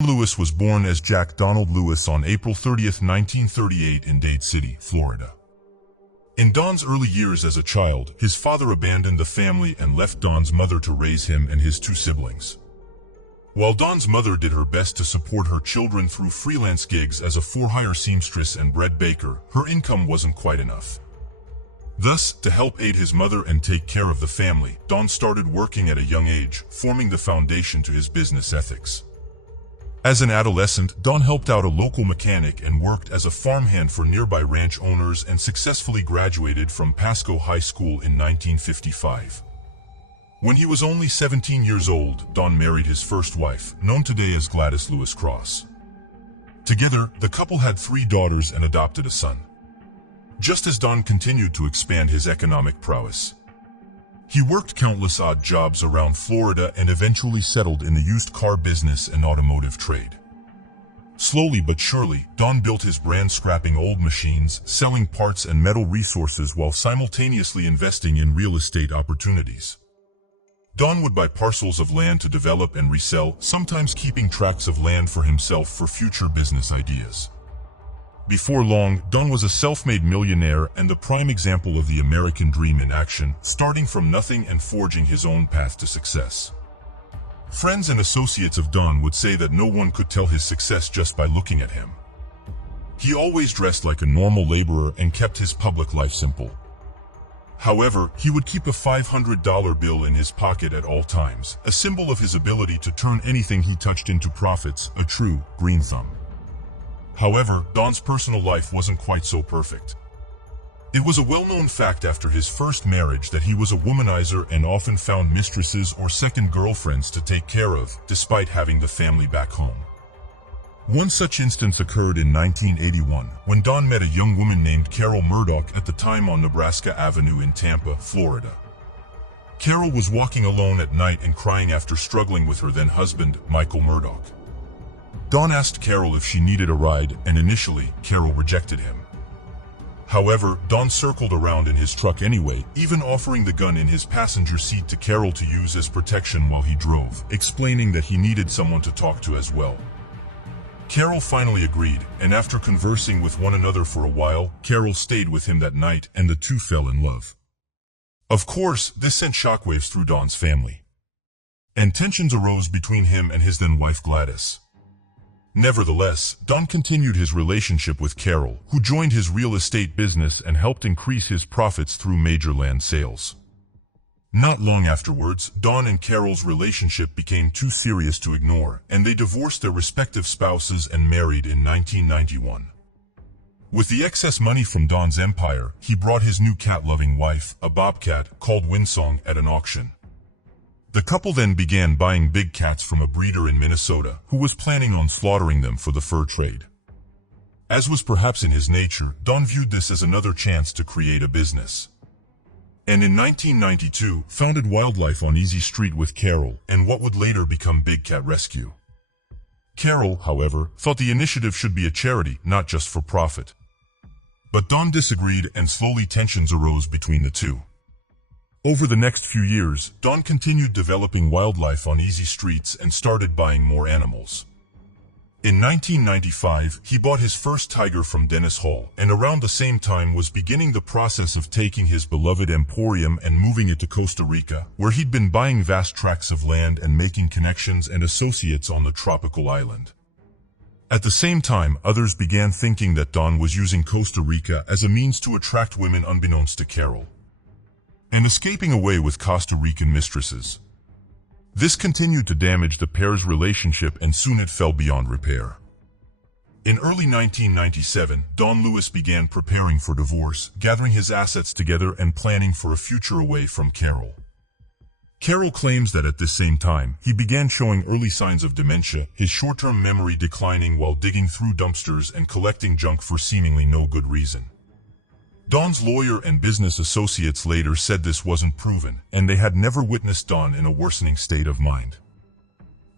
Lewis was born as Jack Donald Lewis on April 30, 1938 in Dade City, Florida. In Don's early years as a child, his father abandoned the family and left Don's mother to raise him and his two siblings. While Don's mother did her best to support her children through freelance gigs as a for-hire seamstress and bread baker, her income wasn't quite enough. Thus, to help aid his mother and take care of the family, Don started working at a young age, forming the foundation to his business ethics. As an adolescent, Don helped out a local mechanic and worked as a farmhand for nearby ranch owners and successfully graduated from Pasco High School in 1955. When he was only 17 years old, Don married his first wife, known today as Gladys Lewis Cross. Together, the couple had 3 daughters and adopted a son. Just as Don continued to expand his economic prowess, he worked countless odd jobs around Florida and eventually settled in the used car business and automotive trade. Slowly but surely, Don built his brand scrapping old machines, selling parts and metal resources while simultaneously investing in real estate opportunities. Don would buy parcels of land to develop and resell, sometimes keeping tracts of land for himself for future business ideas. Before long, Don was a self-made millionaire and the prime example of the American dream in action, starting from nothing and forging his own path to success. Friends and associates of Don would say that no one could tell his success just by looking at him. He always dressed like a normal laborer and kept his public life simple. However, he would keep a $500 bill in his pocket at all times, a symbol of his ability to turn anything he touched into profits, a true green thumb. However, Don's personal life wasn't quite so perfect. It was a well-known fact after his first marriage that he was a womanizer and often found mistresses or second girlfriends to take care of, despite having the family back home. One such instance occurred in 1981, when Don met a young woman named Carol Murdoch at the time on Nebraska Avenue in Tampa, Florida. Carol was walking alone at night and crying after struggling with her then-husband, Michael Murdoch. Don asked Carol if she needed a ride, and initially, Carol rejected him. However, Don circled around in his truck anyway, even offering the gun in his passenger seat to Carol to use as protection while he drove, explaining that he needed someone to talk to as well. Carol finally agreed, and after conversing with one another for a while, Carol stayed with him that night and the two fell in love. Of course, this sent shockwaves through Don's family, and tensions arose between him and his then-wife Gladys. Nevertheless, Don continued his relationship with Carol, who joined his real estate business and helped increase his profits through major land sales. Not long afterwards, Don and Carol's relationship became too serious to ignore, and they divorced their respective spouses and married in 1991. With the excess money from Don's empire, he brought his new cat-loving wife, a bobcat called Windsong, at an auction. The couple then began buying big cats from a breeder in Minnesota, who was planning on slaughtering them for the fur trade. As was perhaps in his nature, Don viewed this as another chance to create a business, and in 1992 founded Wildlife on Easy Street with Carol and what would later become Big Cat Rescue. Carol, however, thought the initiative should be a charity, not just for profit. But Don disagreed, and slowly tensions arose between the two. Over the next few years, Don continued developing Wildlife on Easy Streets and started buying more animals. In 1995, he bought his first tiger from Dennis Hall, and around the same time was beginning the process of taking his beloved emporium and moving it to Costa Rica, where he'd been buying vast tracts of land and making connections and associates on the tropical island. At the same time, others began thinking that Don was using Costa Rica as a means to attract women unbeknownst to Carol, and escaping away with Costa Rican mistresses. This continued to damage the pair's relationship, and soon it fell beyond repair. In early 1997, Don Lewis began preparing for divorce, gathering his assets together and planning for a future away from Carol. Carol claims that at this same time, he began showing early signs of dementia, his short-term memory declining while digging through dumpsters and collecting junk for seemingly no good reason. Don's lawyer and business associates later said this wasn't proven, and they had never witnessed Don in a worsening state of mind.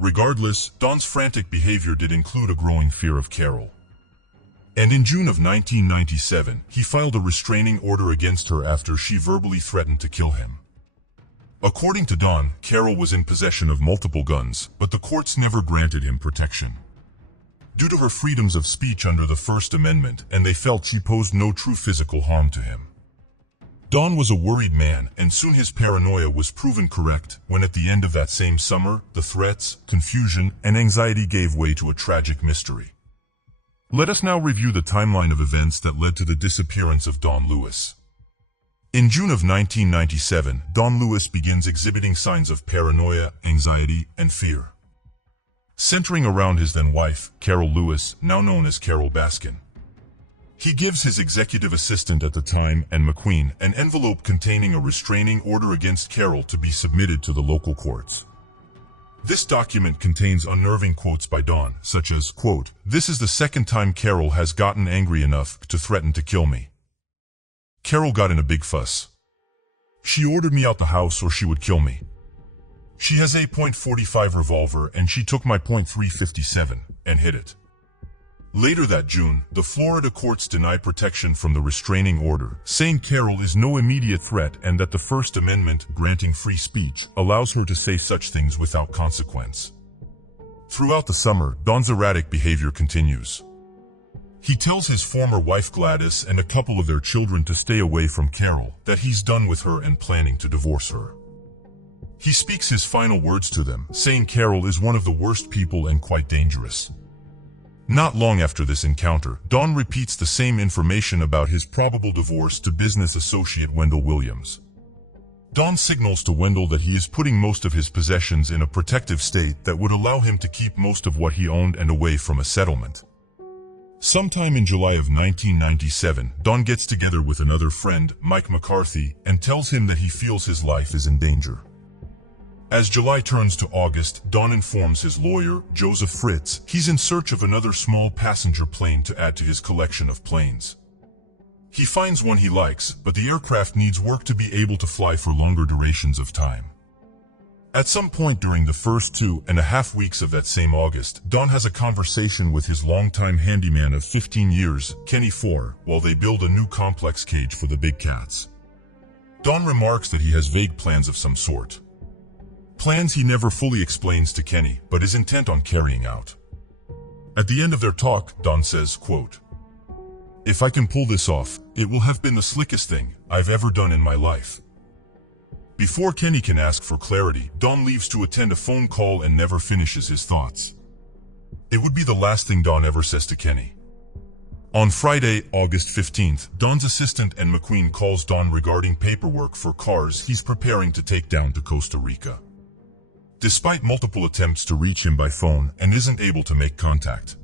Regardless, Don's frantic behavior did include a growing fear of Carol. And in June of 1997, he filed a restraining order against her after she verbally threatened to kill him. According to Don, Carol was in possession of multiple guns, but the courts never granted him protection. due to her freedoms of speech under the First Amendment, and they felt she posed no true physical harm to him. Don was a worried man, and soon his paranoia was proven correct when at the end of that same summer, the threats, confusion, and anxiety gave way to a tragic mystery. Let us now review the timeline of events that led to the disappearance of Don Lewis. In June of 1997, Don Lewis begins exhibiting signs of paranoia, anxiety, and fear. Centering around his then-wife, Carol Lewis, now known as Carol Baskin. He gives his executive assistant at the time, Anne McQueen, an envelope containing a restraining order against Carol to be submitted to the local courts. This document contains unnerving quotes by Don, such as, quote, "This is the second time Carol has gotten angry enough to threaten to kill me. Carol got in a big fuss. She ordered me out the house or she would kill me. She has a .45 revolver and she took my .357 and hid it." Later that June, the Florida courts deny protection from the restraining order, saying Carol is no immediate threat and that the First Amendment, granting free speech, allows her to say such things without consequence. Throughout the summer, Don's erratic behavior continues. He tells his former wife Gladys and a couple of their children to stay away from Carol, that he's done with her and planning to divorce her. He speaks his final words to them, saying Carol is one of the worst people and quite dangerous. Not long after this encounter, Don repeats the same information about his probable divorce to business associate Wendell Williams. Don signals to Wendell that he is putting most of his possessions in a protective state that would allow him to keep most of what he owned and away from a settlement. Sometime in July of 1997, Don gets together with another friend, Mike McCarthy, and tells him that he feels his life is in danger. As July turns to August, Don informs his lawyer, Joseph Fritz, he's in search of another small passenger plane to add to his collection of planes. He finds one he likes, but the aircraft needs work to be able to fly for longer durations of time. At some point during the first 2.5 weeks of that same August, Don has a conversation with his longtime handyman of 15 years, Kenny Four, while they build a new complex cage for the big cats. Don remarks that he has vague plans of some sort. Plans he never fully explains to Kenny, but is intent on carrying out. At the end of their talk, Don says, quote, "If I can pull this off, it will have been the slickest thing I've ever done in my life." Before Kenny can ask for clarity, Don leaves to attend a phone call and never finishes his thoughts. It would be the last thing Don ever says to Kenny. On Friday, August 15th, Don's assistant Anne McQueen calls Don regarding paperwork for cars he's preparing to take down to Costa Rica. Despite multiple attempts to reach him by phone, Anne isn't able to make contact.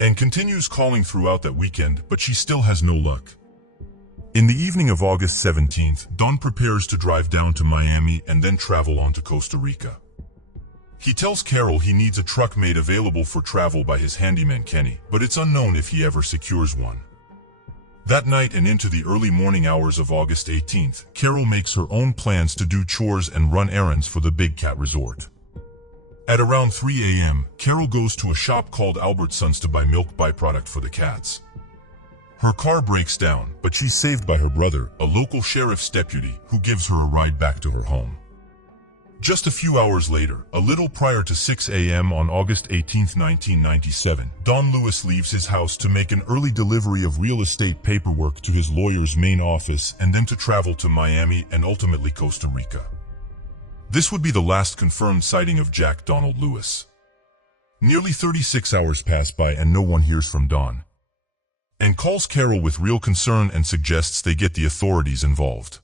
Anne continues calling throughout that weekend, but she still has no luck. In the evening of August 17th, Don prepares to drive down to Miami and then travel on to Costa Rica. He tells Carol he needs a truck made available for travel by his handyman Kenny, but it's unknown if he ever secures one. That night and into the early morning hours of August 18th, Carol makes her own plans to do chores and run errands for the Big Cat Resort. At around 3 a.m., Carol goes to a shop called Albertsons to buy milk byproduct for the cats. Her car breaks down, but she's saved by her brother, a local sheriff's deputy, who gives her a ride back to her home. Just a few hours later, a little prior to 6 a.m. on August 18, 1997, Don Lewis leaves his house to make an early delivery of real estate paperwork to his lawyer's main office and then to travel to Miami and ultimately Costa Rica. This would be the last confirmed sighting of Jack Donald Lewis. Nearly 36 hours pass by and no one hears from Don. And calls Carol with real concern and suggests they get the authorities involved.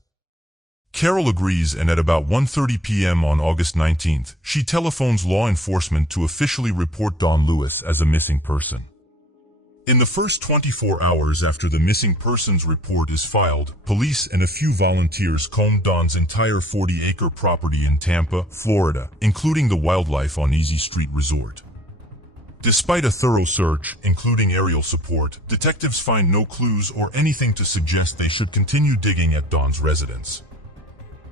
Carol agrees, and at about 1:30 p.m. on August 19th, she telephones law enforcement to officially report Don Lewis as a missing person. In the first 24 hours after the missing persons report is filed, police and a few volunteers combed Don's entire 40-acre property in Tampa, Florida, including the wildlife on Easy Street Resort. Despite a thorough search, including aerial support, detectives find no clues or anything to suggest they should continue digging at Don's residence.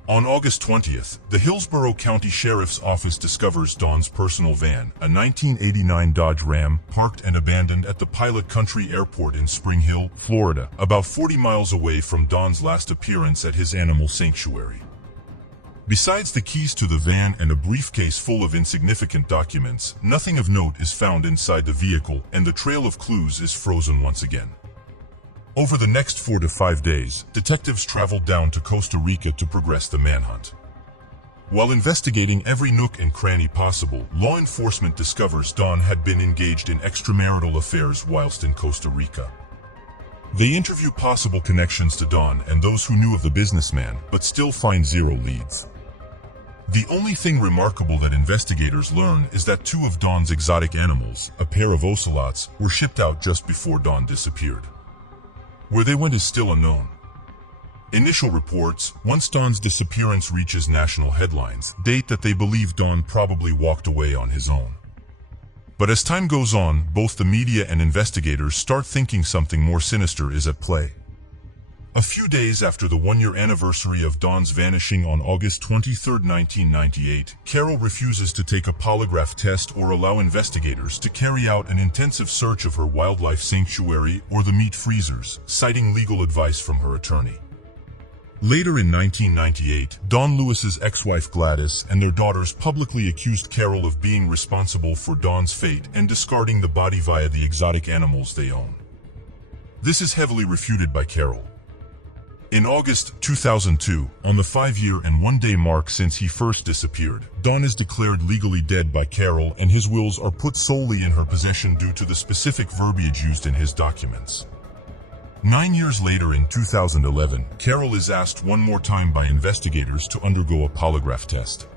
On August 20th, the Hillsborough County Sheriff's Office discovers Don's personal van, a 1989 Dodge Ram, parked and abandoned at the Pilot Country Airport in Spring Hill, Florida, about 40 miles away from Don's last appearance at his animal sanctuary. Besides the keys to the van and a briefcase full of insignificant documents, nothing of note is found inside the vehicle, and the trail of clues is frozen once again. Over the next 4 to 5 days, detectives traveled down to Costa Rica to progress the manhunt. While investigating every nook and cranny possible, law enforcement discovers Don had been engaged in extramarital affairs whilst in Costa Rica. They interview possible connections to Don and those who knew of the businessman, but still find zero leads. The only thing remarkable that investigators learn is that 2 of Don's exotic animals, a pair of ocelots, were shipped out just before Don disappeared. Where they went is still unknown. Initial reports, once Don's disappearance reaches national headlines, date that they believe Don probably walked away on his own. But as time goes on, both the media and investigators start thinking something more sinister is at play. A few days after the 1-year anniversary of Don's vanishing on August 23, 1998, Carol refuses to take a polygraph test or allow investigators to carry out an intensive search of her wildlife sanctuary or the meat freezers, citing legal advice from her attorney. Later in 1998, Don Lewis's ex-wife Gladys and their daughters publicly accused Carol of being responsible for Don's fate and discarding the body via the exotic animals they own. This is heavily refuted by Carol. In August 2002, on the 5-year and 1-day mark since he first disappeared, Don is declared legally dead by Carol and his wills are put solely in her possession due to the specific verbiage used in his documents. 9 years later in 2011, Carol is asked one more time by investigators to undergo a polygraph test.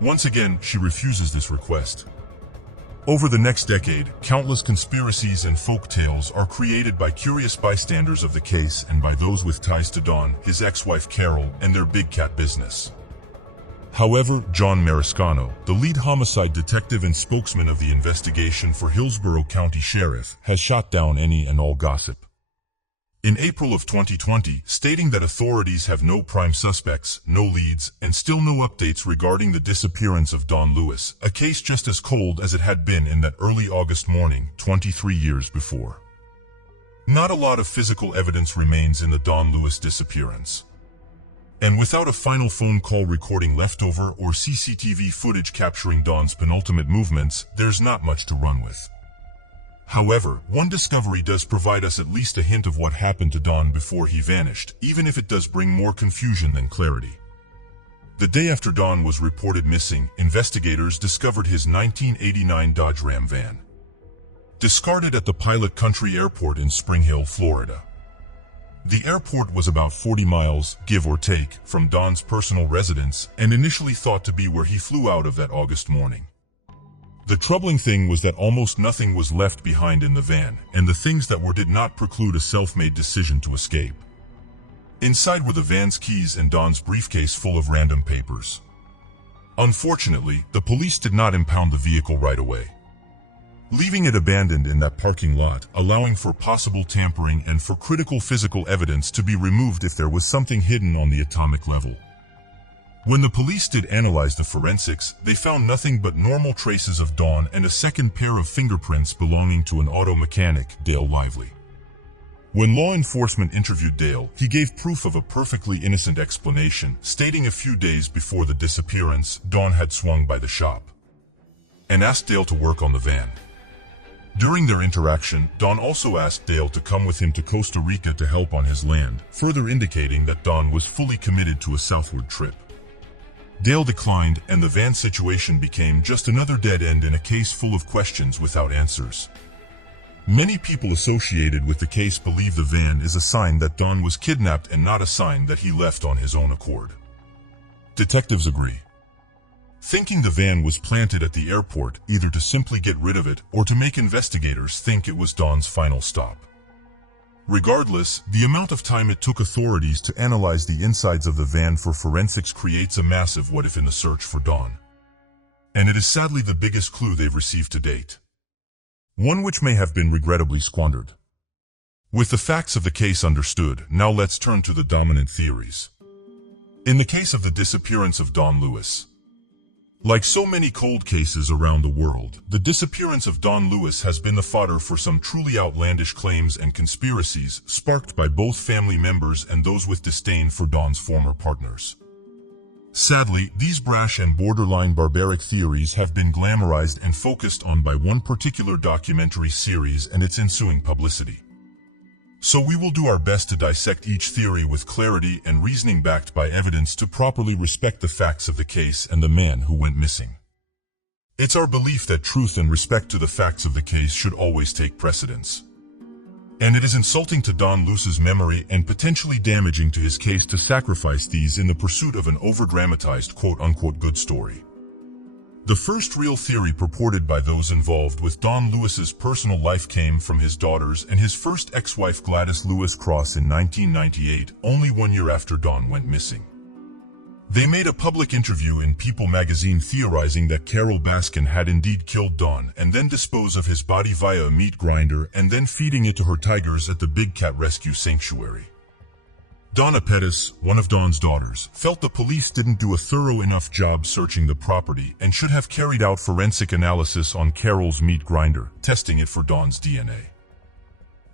Once again, she refuses this request. Over the next decade, countless conspiracies and folk tales are created by curious bystanders of the case and by those with ties to Don, his ex-wife Carol, and their big cat business. However, John Mariscano, the lead homicide detective and spokesman of the investigation for Hillsborough County Sheriff, has shot down any and all gossip. In April of 2020, stating that authorities have no prime suspects, no leads, and still no updates regarding the disappearance of Don Lewis, a case just as cold as it had been in that early August morning, 23 years before. Not a lot of physical evidence remains in the Don Lewis disappearance. And without a final phone call recording left over or CCTV footage capturing Don's penultimate movements, there's not much to run with. However, one discovery does provide us at least a hint of what happened to Don before he vanished, even if it does bring more confusion than clarity. The day after Don was reported missing, investigators discovered his 1989 Dodge Ram van, discarded at the Pilot Country Airport in Spring Hill, Florida. The airport was about 40 miles, give or take, from Don's personal residence, and initially thought to be where he flew out of that August morning. The troubling thing was that almost nothing was left behind in the van, and the things that were did not preclude a self-made decision to escape. Inside were the van's keys and Don's briefcase full of random papers. Unfortunately, the police did not impound the vehicle right away, leaving it abandoned in that parking lot, allowing for possible tampering and for critical physical evidence to be removed if there was something hidden on the atomic level. When the police did analyze the forensics, they found nothing but normal traces of Don and a second pair of fingerprints belonging to an auto mechanic, Dale Lively. When law enforcement interviewed Dale, he gave proof of a perfectly innocent explanation, stating a few days before the disappearance, Don had swung by the shop and asked Dale to work on the van. During their interaction, Don also asked Dale to come with him to Costa Rica to help on his land, further indicating that Don was fully committed to a southward trip. Dale declined, and the van situation became just another dead end in a case full of questions without answers. Many people associated with the case believe the van is a sign that Don was kidnapped and not a sign that he left on his own accord. Detectives agree, thinking the van was planted at the airport either to simply get rid of it or to make investigators think it was Don's final stop. Regardless, the amount of time it took authorities to analyze the insides of the van for forensics creates a massive what-if in the search for Don. And it is sadly the biggest clue they've received to date. One which may have been regrettably squandered. With the facts of the case understood, now let's turn to the dominant theories. In the case of the disappearance of Don Lewis, like so many cold cases around the world, the disappearance of Don Lewis has been the fodder for some truly outlandish claims and conspiracies, sparked by both family members and those with disdain for Don's former partners. Sadly, these brash and borderline barbaric theories have been glamorized and focused on by one particular documentary series and its ensuing publicity. So we will do our best to dissect each theory with clarity and reasoning backed by evidence to properly respect the facts of the case and the man who went missing. It's our belief that truth and respect to the facts of the case should always take precedence. And it is insulting to Don Luce's memory and potentially damaging to his case to sacrifice these in the pursuit of an over-dramatized quote-unquote good story. The first real theory purported by those involved with Don Lewis's personal life came from his daughters and his first ex-wife Gladys Lewis Cross in 1998, only 1 year after Don went missing. They made a public interview in People magazine theorizing that Carol Baskin had indeed killed Don and then disposed of his body via a meat grinder and then feeding it to her tigers at the Big Cat Rescue Sanctuary. Donna Pettis, one of Don's daughters, felt the police didn't do a thorough enough job searching the property and should have carried out forensic analysis on Carol's meat grinder, testing it for Don's DNA.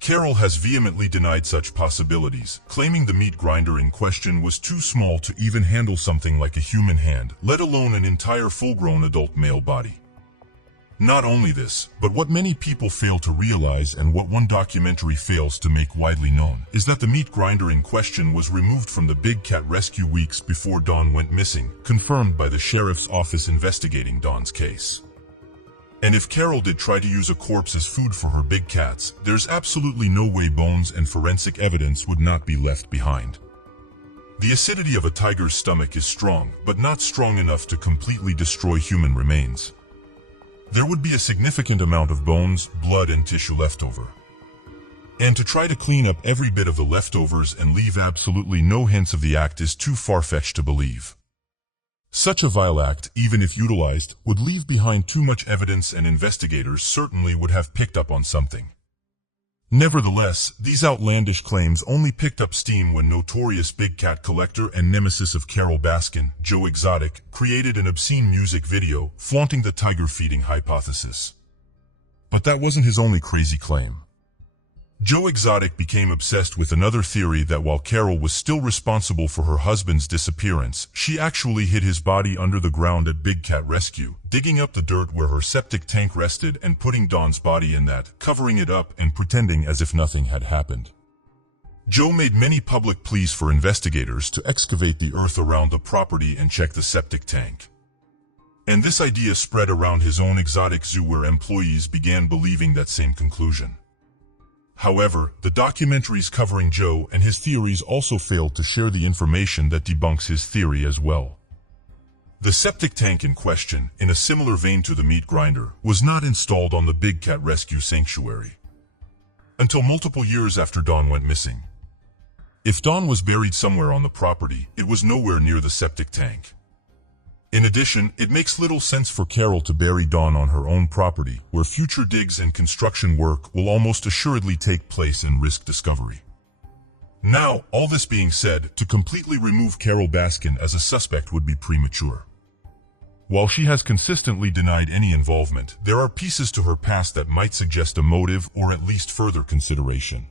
Carol has vehemently denied such possibilities, claiming the meat grinder in question was too small to even handle something like a human hand, let alone an entire full-grown adult male body. Not only this, but what many people fail to realize and what one documentary fails to make widely known, is that the meat grinder in question was removed from the Big Cat Rescue weeks before Don went missing, confirmed by the sheriff's office investigating Don's case. And if Carol did try to use a corpse as food for her big cats, there's absolutely no way bones and forensic evidence would not be left behind. The acidity of a tiger's stomach is strong, but not strong enough to completely destroy human remains. There would be a significant amount of bones, blood, and tissue left over. And to try to clean up every bit of the leftovers and leave absolutely no hints of the act is too far-fetched to believe. Such a vile act, even if utilized, would leave behind too much evidence and investigators certainly would have picked up on something. Nevertheless, these outlandish claims only picked up steam when notorious big cat collector and nemesis of Carol Baskin, Joe Exotic, created an obscene music video flaunting the tiger-feeding hypothesis. But that wasn't his only crazy claim. Joe Exotic became obsessed with another theory that while Carol was still responsible for her husband's disappearance, she actually hid his body under the ground at Big Cat Rescue, digging up the dirt where her septic tank rested and putting Don's body in that, covering it up and pretending as if nothing had happened. Joe made many public pleas for investigators to excavate the earth around the property and check the septic tank. And this idea spread around his own exotic zoo where employees began believing that same conclusion. However, the documentaries covering Joe and his theories also failed to share the information that debunks his theory as well. The septic tank in question, in a similar vein to the meat grinder, was not installed on the Big Cat Rescue Sanctuary until multiple years after Don went missing. If Don was buried somewhere on the property, it was nowhere near the septic tank. In addition, it makes little sense for Carol to bury Don on her own property, where future digs and construction work will almost assuredly take place and risk discovery. Now, all this being said, to completely remove Carol Baskin as a suspect would be premature. While she has consistently denied any involvement, there are pieces to her past that might suggest a motive or at least further consideration.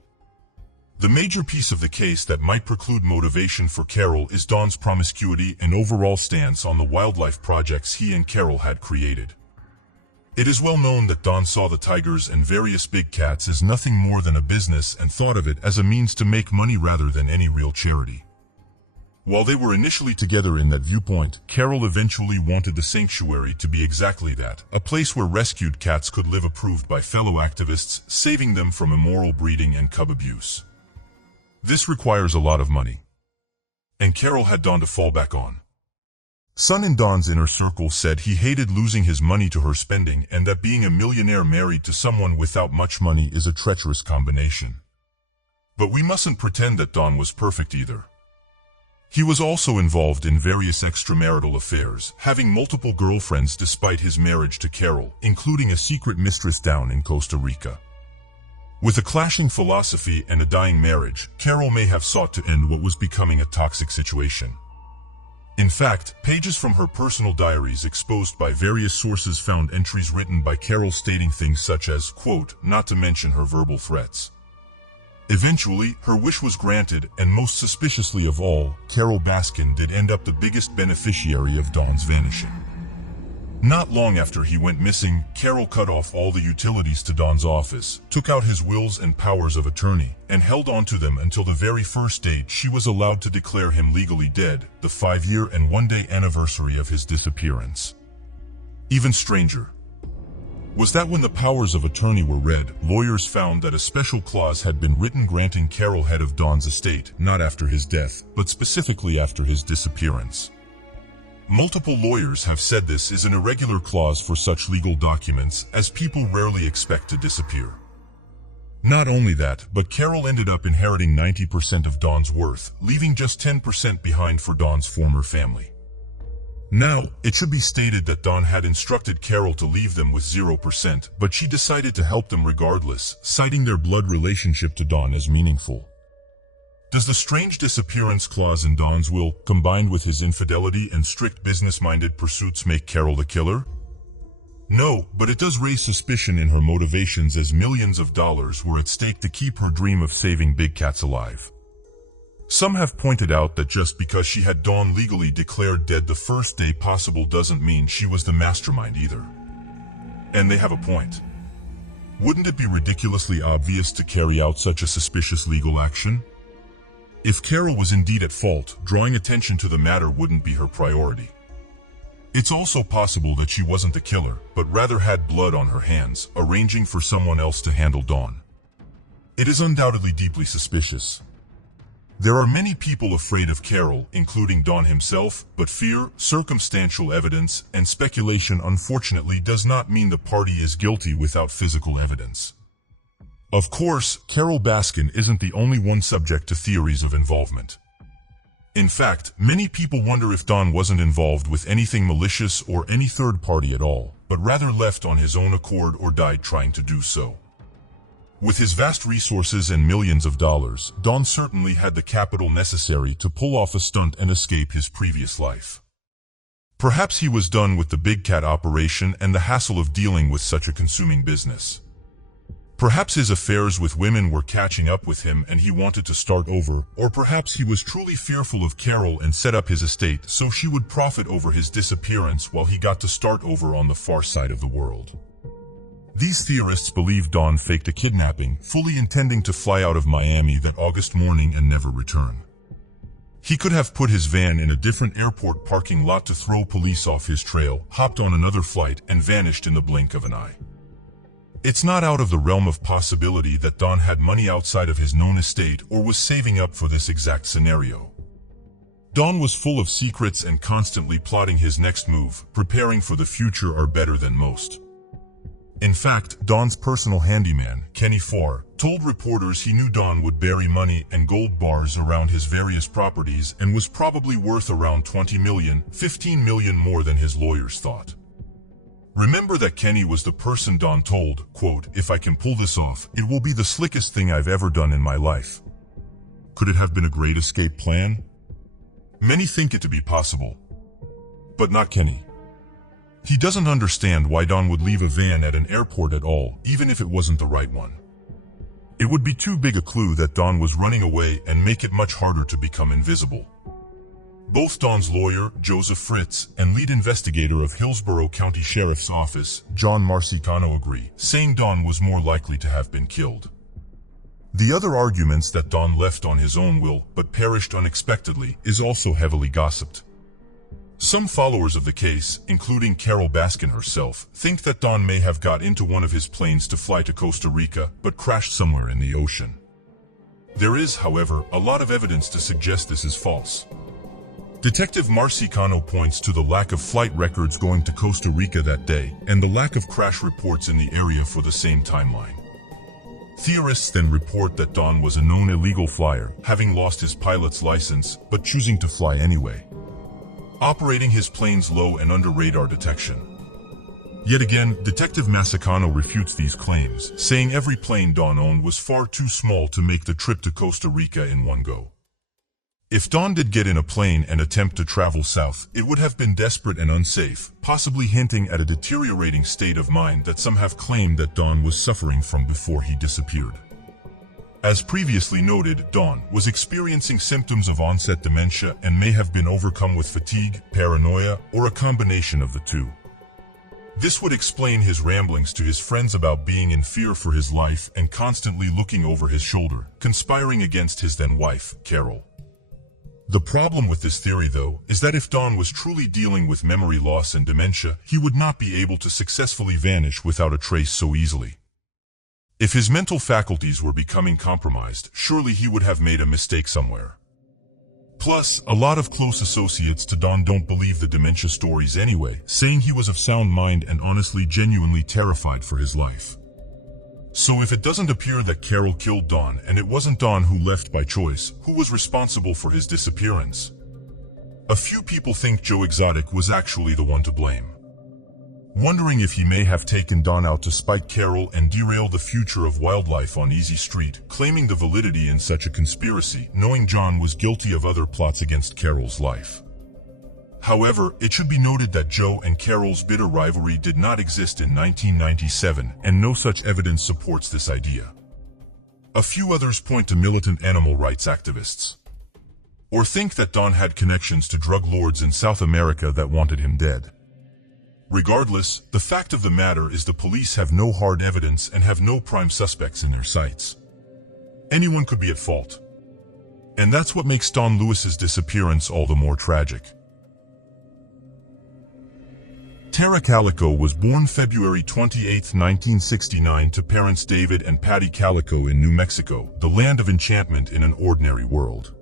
The major piece of the case that might preclude motivation for Carol is Don's promiscuity and overall stance on the wildlife projects he and Carol had created. It is well known that Don saw the tigers and various big cats as nothing more than a business and thought of it as a means to make money rather than any real charity. While they were initially together in that viewpoint, Carol eventually wanted the sanctuary to be exactly that, a place where rescued cats could live approved by fellow activists, saving them from immoral breeding and cub abuse. This requires a lot of money. And Carol had Don to fall back on. Son in Don's inner circle said he hated losing his money to her spending and that being a millionaire married to someone without much money is a treacherous combination. But we mustn't pretend that Don was perfect either. He was also involved in various extramarital affairs, having multiple girlfriends despite his marriage to Carol, including a secret mistress down in Costa Rica. With a clashing philosophy and a dying marriage, Carol may have sought to end what was becoming a toxic situation. In fact, pages from her personal diaries exposed by various sources found entries written by Carol stating things such as, quote, not to mention her verbal threats. Eventually, her wish was granted, and most suspiciously of all, Carol Baskin did end up the biggest beneficiary of Dawn's vanishing. Not long after he went missing, Carol cut off all the utilities to Dawn's office, took out his wills and powers of attorney, and held on to them until the very first date she was allowed to declare him legally dead, the 5-year and 1-day anniversary of his disappearance. Even stranger was that when the powers of attorney were read, lawyers found that a special clause had been written granting Carol head of Dawn's estate, not after his death, but specifically after his disappearance. Multiple lawyers have said this is an irregular clause for such legal documents, as people rarely expect to disappear. Not only that, but Carol ended up inheriting 90% of Dawn's worth, leaving just 10% behind for Dawn's former family. Now, it should be stated that Dawn had instructed Carol to leave them with 0%, but she decided to help them regardless, citing their blood relationship to Dawn as meaningful. Does the strange disappearance clause in Dawn's will, combined with his infidelity and strict business-minded pursuits, make Carol the killer? No, but it does raise suspicion in her motivations, as millions of dollars were at stake to keep her dream of saving big cats alive. Some have pointed out that just because she had Dawn legally declared dead the first day possible doesn't mean she was the mastermind either. And they have a point. Wouldn't it be ridiculously obvious to carry out such a suspicious legal action? If Carol was indeed at fault, drawing attention to the matter wouldn't be her priority. It's also possible that she wasn't the killer, but rather had blood on her hands, arranging for someone else to handle Dawn. It is undoubtedly deeply suspicious. There are many people afraid of Carol, including Dawn himself, but fear, circumstantial evidence, and speculation unfortunately does not mean the party is guilty without physical evidence. Of course, Carol Baskin isn't the only one subject to theories of involvement. In fact, many people wonder if Dawn wasn't involved with anything malicious or any third party at all, but rather left on his own accord or died trying to do so. With his vast resources and millions of dollars, Dawn certainly had the capital necessary to pull off a stunt and escape his previous life. Perhaps he was done with the big cat operation and the hassle of dealing with such a consuming business. Perhaps his affairs with women were catching up with him and he wanted to start over, or perhaps he was truly fearful of Carol and set up his estate so she would profit over his disappearance while he got to start over on the far side of the world. These theorists believe Dawn faked a kidnapping, fully intending to fly out of Miami that August morning and never return. He could have put his van in a different airport parking lot to throw police off his trail, hopped on another flight, and vanished in the blink of an eye. It's not out of the realm of possibility that Dawn had money outside of his known estate or was saving up for this exact scenario. Dawn was full of secrets and constantly plotting his next move, preparing for the future or better than most. In fact, Dawn's personal handyman, Kenny Farr, told reporters he knew Dawn would bury money and gold bars around his various properties and was probably worth around $20 million, $15 million more than his lawyers thought. Remember that Kenny was the person Dawn told, quote, "If I can pull this off, it will be the slickest thing I've ever done in my life." Could it have been a great escape plan? Many think it to be possible. But not Kenny. He doesn't understand why Dawn would leave a van at an airport at all, even if it wasn't the right one. It would be too big a clue that Dawn was running away and make it much harder to become invisible. Both Dawn's lawyer, Joseph Fritz, and lead investigator of Hillsborough County Sheriff's Office, John Marcicano, agree, saying Dawn was more likely to have been killed. The other arguments that Dawn left on his own will, but perished unexpectedly, is also heavily gossiped. Some followers of the case, including Carol Baskin herself, think that Dawn may have got into one of his planes to fly to Costa Rica, but crashed somewhere in the ocean. There is, however, a lot of evidence to suggest this is false. Detective Marcicano points to the lack of flight records going to Costa Rica that day, and the lack of crash reports in the area for the same timeline. Theorists then report that Dawn was a known illegal flyer, having lost his pilot's license, but choosing to fly anyway, operating his planes low and under radar detection. Yet again, Detective Marcicano refutes these claims, saying every plane Dawn owned was far too small to make the trip to Costa Rica in one go. If Dawn did get in a plane and attempt to travel south, it would have been desperate and unsafe, possibly hinting at a deteriorating state of mind that some have claimed that Dawn was suffering from before he disappeared. As previously noted, Dawn was experiencing symptoms of onset dementia and may have been overcome with fatigue, paranoia, or a combination of the two. This would explain his ramblings to his friends about being in fear for his life and constantly looking over his shoulder, conspiring against his then-wife, Carol. The problem with this theory, though, is that if Dawn was truly dealing with memory loss and dementia, he would not be able to successfully vanish without a trace so easily. If his mental faculties were becoming compromised, surely he would have made a mistake somewhere. Plus, a lot of close associates to Dawn don't believe the dementia stories anyway, saying he was of sound mind and honestly genuinely terrified for his life. So if it doesn't appear that Carol killed Dawn and it wasn't Dawn who left by choice, who was responsible for his disappearance? A few people think Joe Exotic was actually the one to blame, wondering if he may have taken Dawn out to spite Carol and derail the future of wildlife on Easy Street, claiming the validity in such a conspiracy, knowing John was guilty of other plots against Carol's life. However, it should be noted that Joe and Carol's bitter rivalry did not exist in 1997, and no such evidence supports this idea. A few others point to militant animal rights activists, or think that Dawn had connections to drug lords in South America that wanted him dead. Regardless, the fact of the matter is the police have no hard evidence and have no prime suspects in their sights. Anyone could be at fault. And that's what makes Dawn Lewis's disappearance all the more tragic. Tara Calico was born February 28, 1969 to parents David and Patty Calico in New Mexico, the land of enchantment in an ordinary world.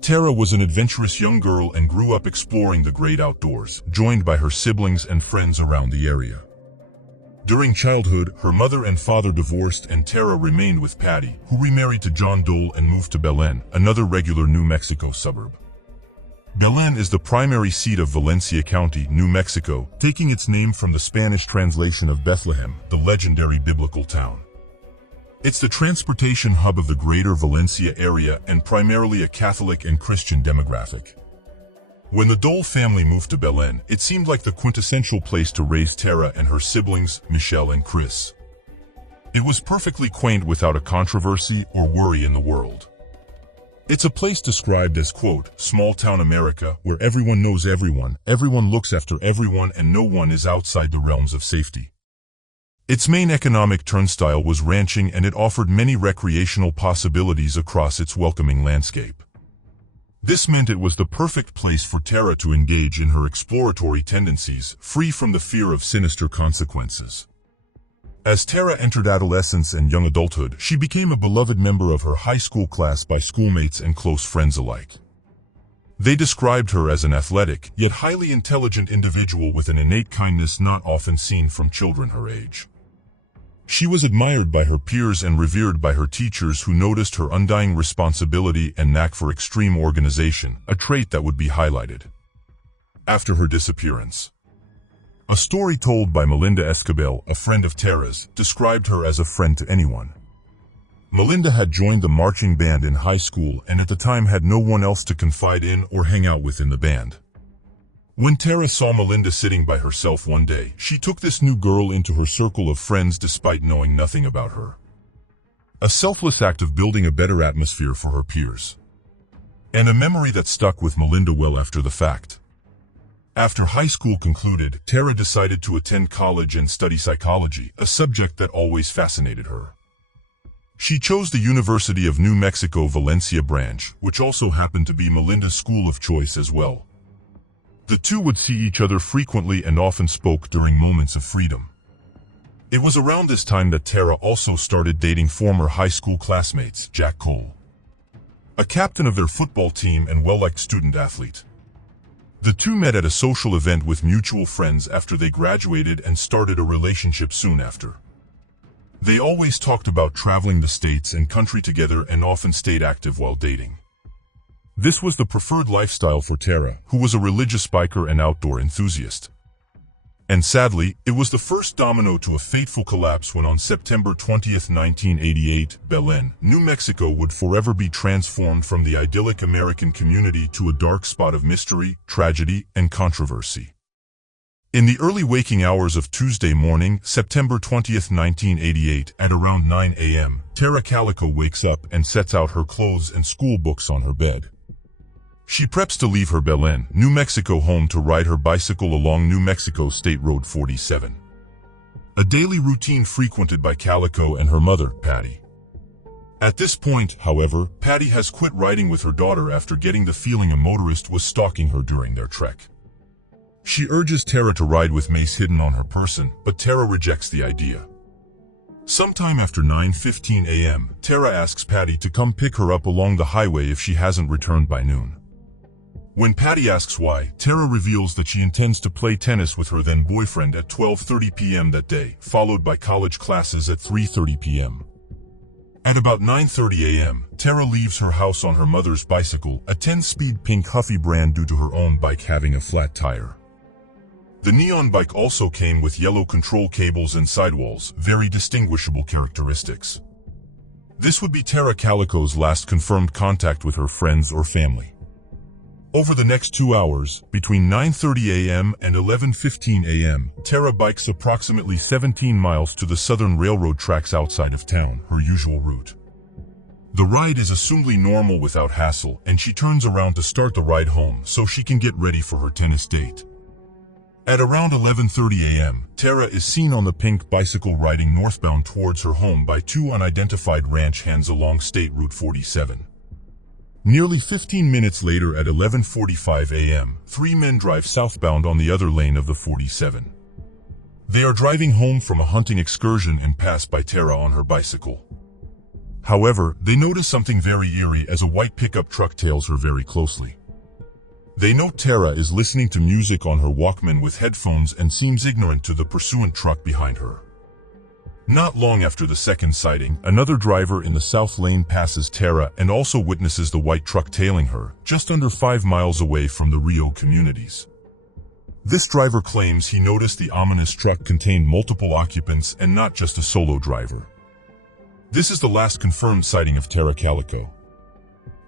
Tara was an adventurous young girl and grew up exploring the great outdoors, joined by her siblings and friends around the area. During childhood, her mother and father divorced and Tara remained with Patty, who remarried to John Dole and moved to Belen, another regular New Mexico suburb. Belen is the primary seat of Valencia County, New Mexico, taking its name from the Spanish translation of Bethlehem, the legendary biblical town. It's the transportation hub of the greater Valencia area and primarily a Catholic and Christian demographic. When the Dole family moved to Belen, it seemed like the quintessential place to raise Tara and her siblings, Michelle and Chris. It was perfectly quaint without a controversy or worry in the world. It's a place described as, quote, small-town America, where everyone knows everyone, everyone looks after everyone, and no one is outside the realms of safety. Its main economic turnstile was ranching, and it offered many recreational possibilities across its welcoming landscape. This meant it was the perfect place for Tara to engage in her exploratory tendencies, free from the fear of sinister consequences. As Tara entered adolescence and young adulthood, she became a beloved member of her high school class by schoolmates and close friends alike. They described her as an athletic, yet highly intelligent individual with an innate kindness not often seen from children her age. She was admired by her peers and revered by her teachers, who noticed her undying responsibility and knack for extreme organization, a trait that would be highlighted after her disappearance. A story told by Melinda Escabel, a friend of Tara's, described her as a friend to anyone. Melinda had joined the marching band in high school and at the time had no one else to confide in or hang out with in the band. When Tara saw Melinda sitting by herself one day, she took this new girl into her circle of friends despite knowing nothing about her. A selfless act of building a better atmosphere for her peers. And a memory that stuck with Melinda well after the fact. After high school concluded, Tara decided to attend college and study psychology, a subject that always fascinated her. She chose the University of New Mexico Valencia branch, which also happened to be Melinda's school of choice as well. The two would see each other frequently and often spoke during moments of freedom. It was around this time that Tara also started dating former high school classmates, Jack Cole, a captain of their football team and well-liked student athlete. The two met at a social event with mutual friends after they graduated and started a relationship soon after. They always talked about traveling the states and country together and often stayed active while dating. This was the preferred lifestyle for Tara, who was a religious biker and outdoor enthusiast. And sadly, it was the first domino to a fateful collapse when on September 20, 1988, Belen, New Mexico would forever be transformed from the idyllic American community to a dark spot of mystery, tragedy, and controversy. In the early waking hours of Tuesday morning, September 20th, 1988, at around 9 a.m., Tara Calico wakes up and sets out her clothes and school books on her bed. She preps to leave her Belen, New Mexico home to ride her bicycle along New Mexico State Road 47. A daily routine frequented by Calico and her mother, Patty. At this point, however, Patty has quit riding with her daughter after getting the feeling a motorist was stalking her during their trek. She urges Tara to ride with mace hidden on her person, but Tara rejects the idea. Sometime after 9:15 a.m., Tara asks Patty to come pick her up along the highway if she hasn't returned by noon. When Patty asks why, Tara reveals that she intends to play tennis with her then boyfriend at 12:30 p.m. that day, followed by college classes at 3:30 p.m. At about 9:30 a.m., Tara leaves her house on her mother's bicycle, a 10-speed pink Huffy brand due to her own bike having a flat tire. The neon bike also came with yellow control cables and sidewalls, very distinguishable characteristics. This would be Tara Calico's last confirmed contact with her friends or family. Over the next 2 hours, between 9:30 a.m. and 11:15 a.m., Tara bikes approximately 17 miles to the southern railroad tracks outside of town, her usual route. The ride is assumedly normal without hassle, and she turns around to start the ride home so she can get ready for her tennis date. At around 11:30 a.m., Tara is seen on the pink bicycle riding northbound towards her home by two unidentified ranch hands along State Route 47. Nearly 15 minutes later at 11:45 a.m., three men drive southbound on the other lane of the 47. They are driving home from a hunting excursion and pass by Tara on her bicycle. However, they notice something very eerie as a white pickup truck tails her very closely. They note Tara is listening to music on her Walkman with headphones and seems ignorant to the pursuant truck behind her. Not long after the second sighting, another driver in the south lane passes Tara and also witnesses the white truck tailing her, just under 5 miles away from the Rio communities. This driver claims he noticed the ominous truck contained multiple occupants and not just a solo driver. This is the last confirmed sighting of Tara Calico.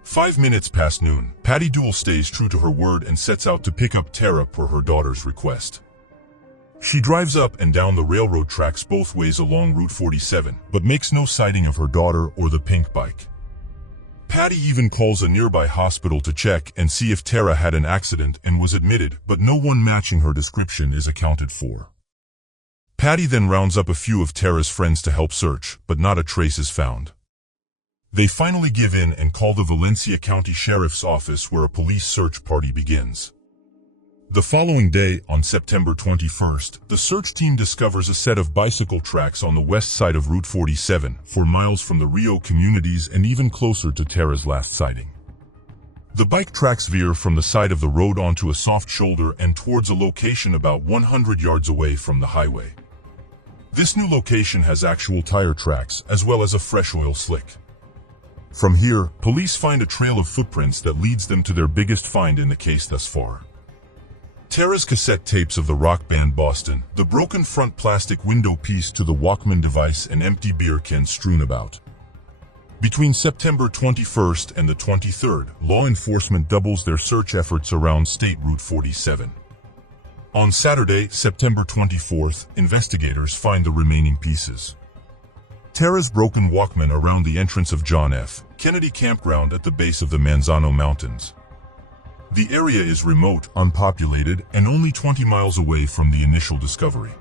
5 minutes past noon, Patty Duell stays true to her word and sets out to pick up Tara per her daughter's request. She drives up and down the railroad tracks both ways along Route 47, but makes no sighting of her daughter or the pink bike. Patty even calls a nearby hospital to check and see if Tara had an accident and was admitted, but no one matching her description is accounted for. Patty then rounds up a few of Tara's friends to help search, but not a trace is found. They finally give in and call the Valencia County Sheriff's Office, where a police search party begins. The following day, on September 21st, the search team discovers a set of bicycle tracks on the west side of Route 47, 4 miles from the Rio communities and even closer to Tara's last sighting. The bike tracks veer from the side of the road onto a soft shoulder and towards a location about 100 yards away from the highway. This new location has actual tire tracks, as well as a fresh oil slick. From here, police find a trail of footprints that leads them to their biggest find in the case thus far. Tara's cassette tapes of the rock band Boston, the broken front plastic window piece to the Walkman device, and empty beer cans strewn about. Between September 21st and the 23rd, law enforcement doubles their search efforts around State Route 47. On Saturday, September 24th, investigators find the remaining pieces. Tara's broken Walkman around the entrance of John F. Kennedy Campground at the base of the Manzano Mountains. The area is remote, unpopulated, and only 20 miles away from the initial discovery.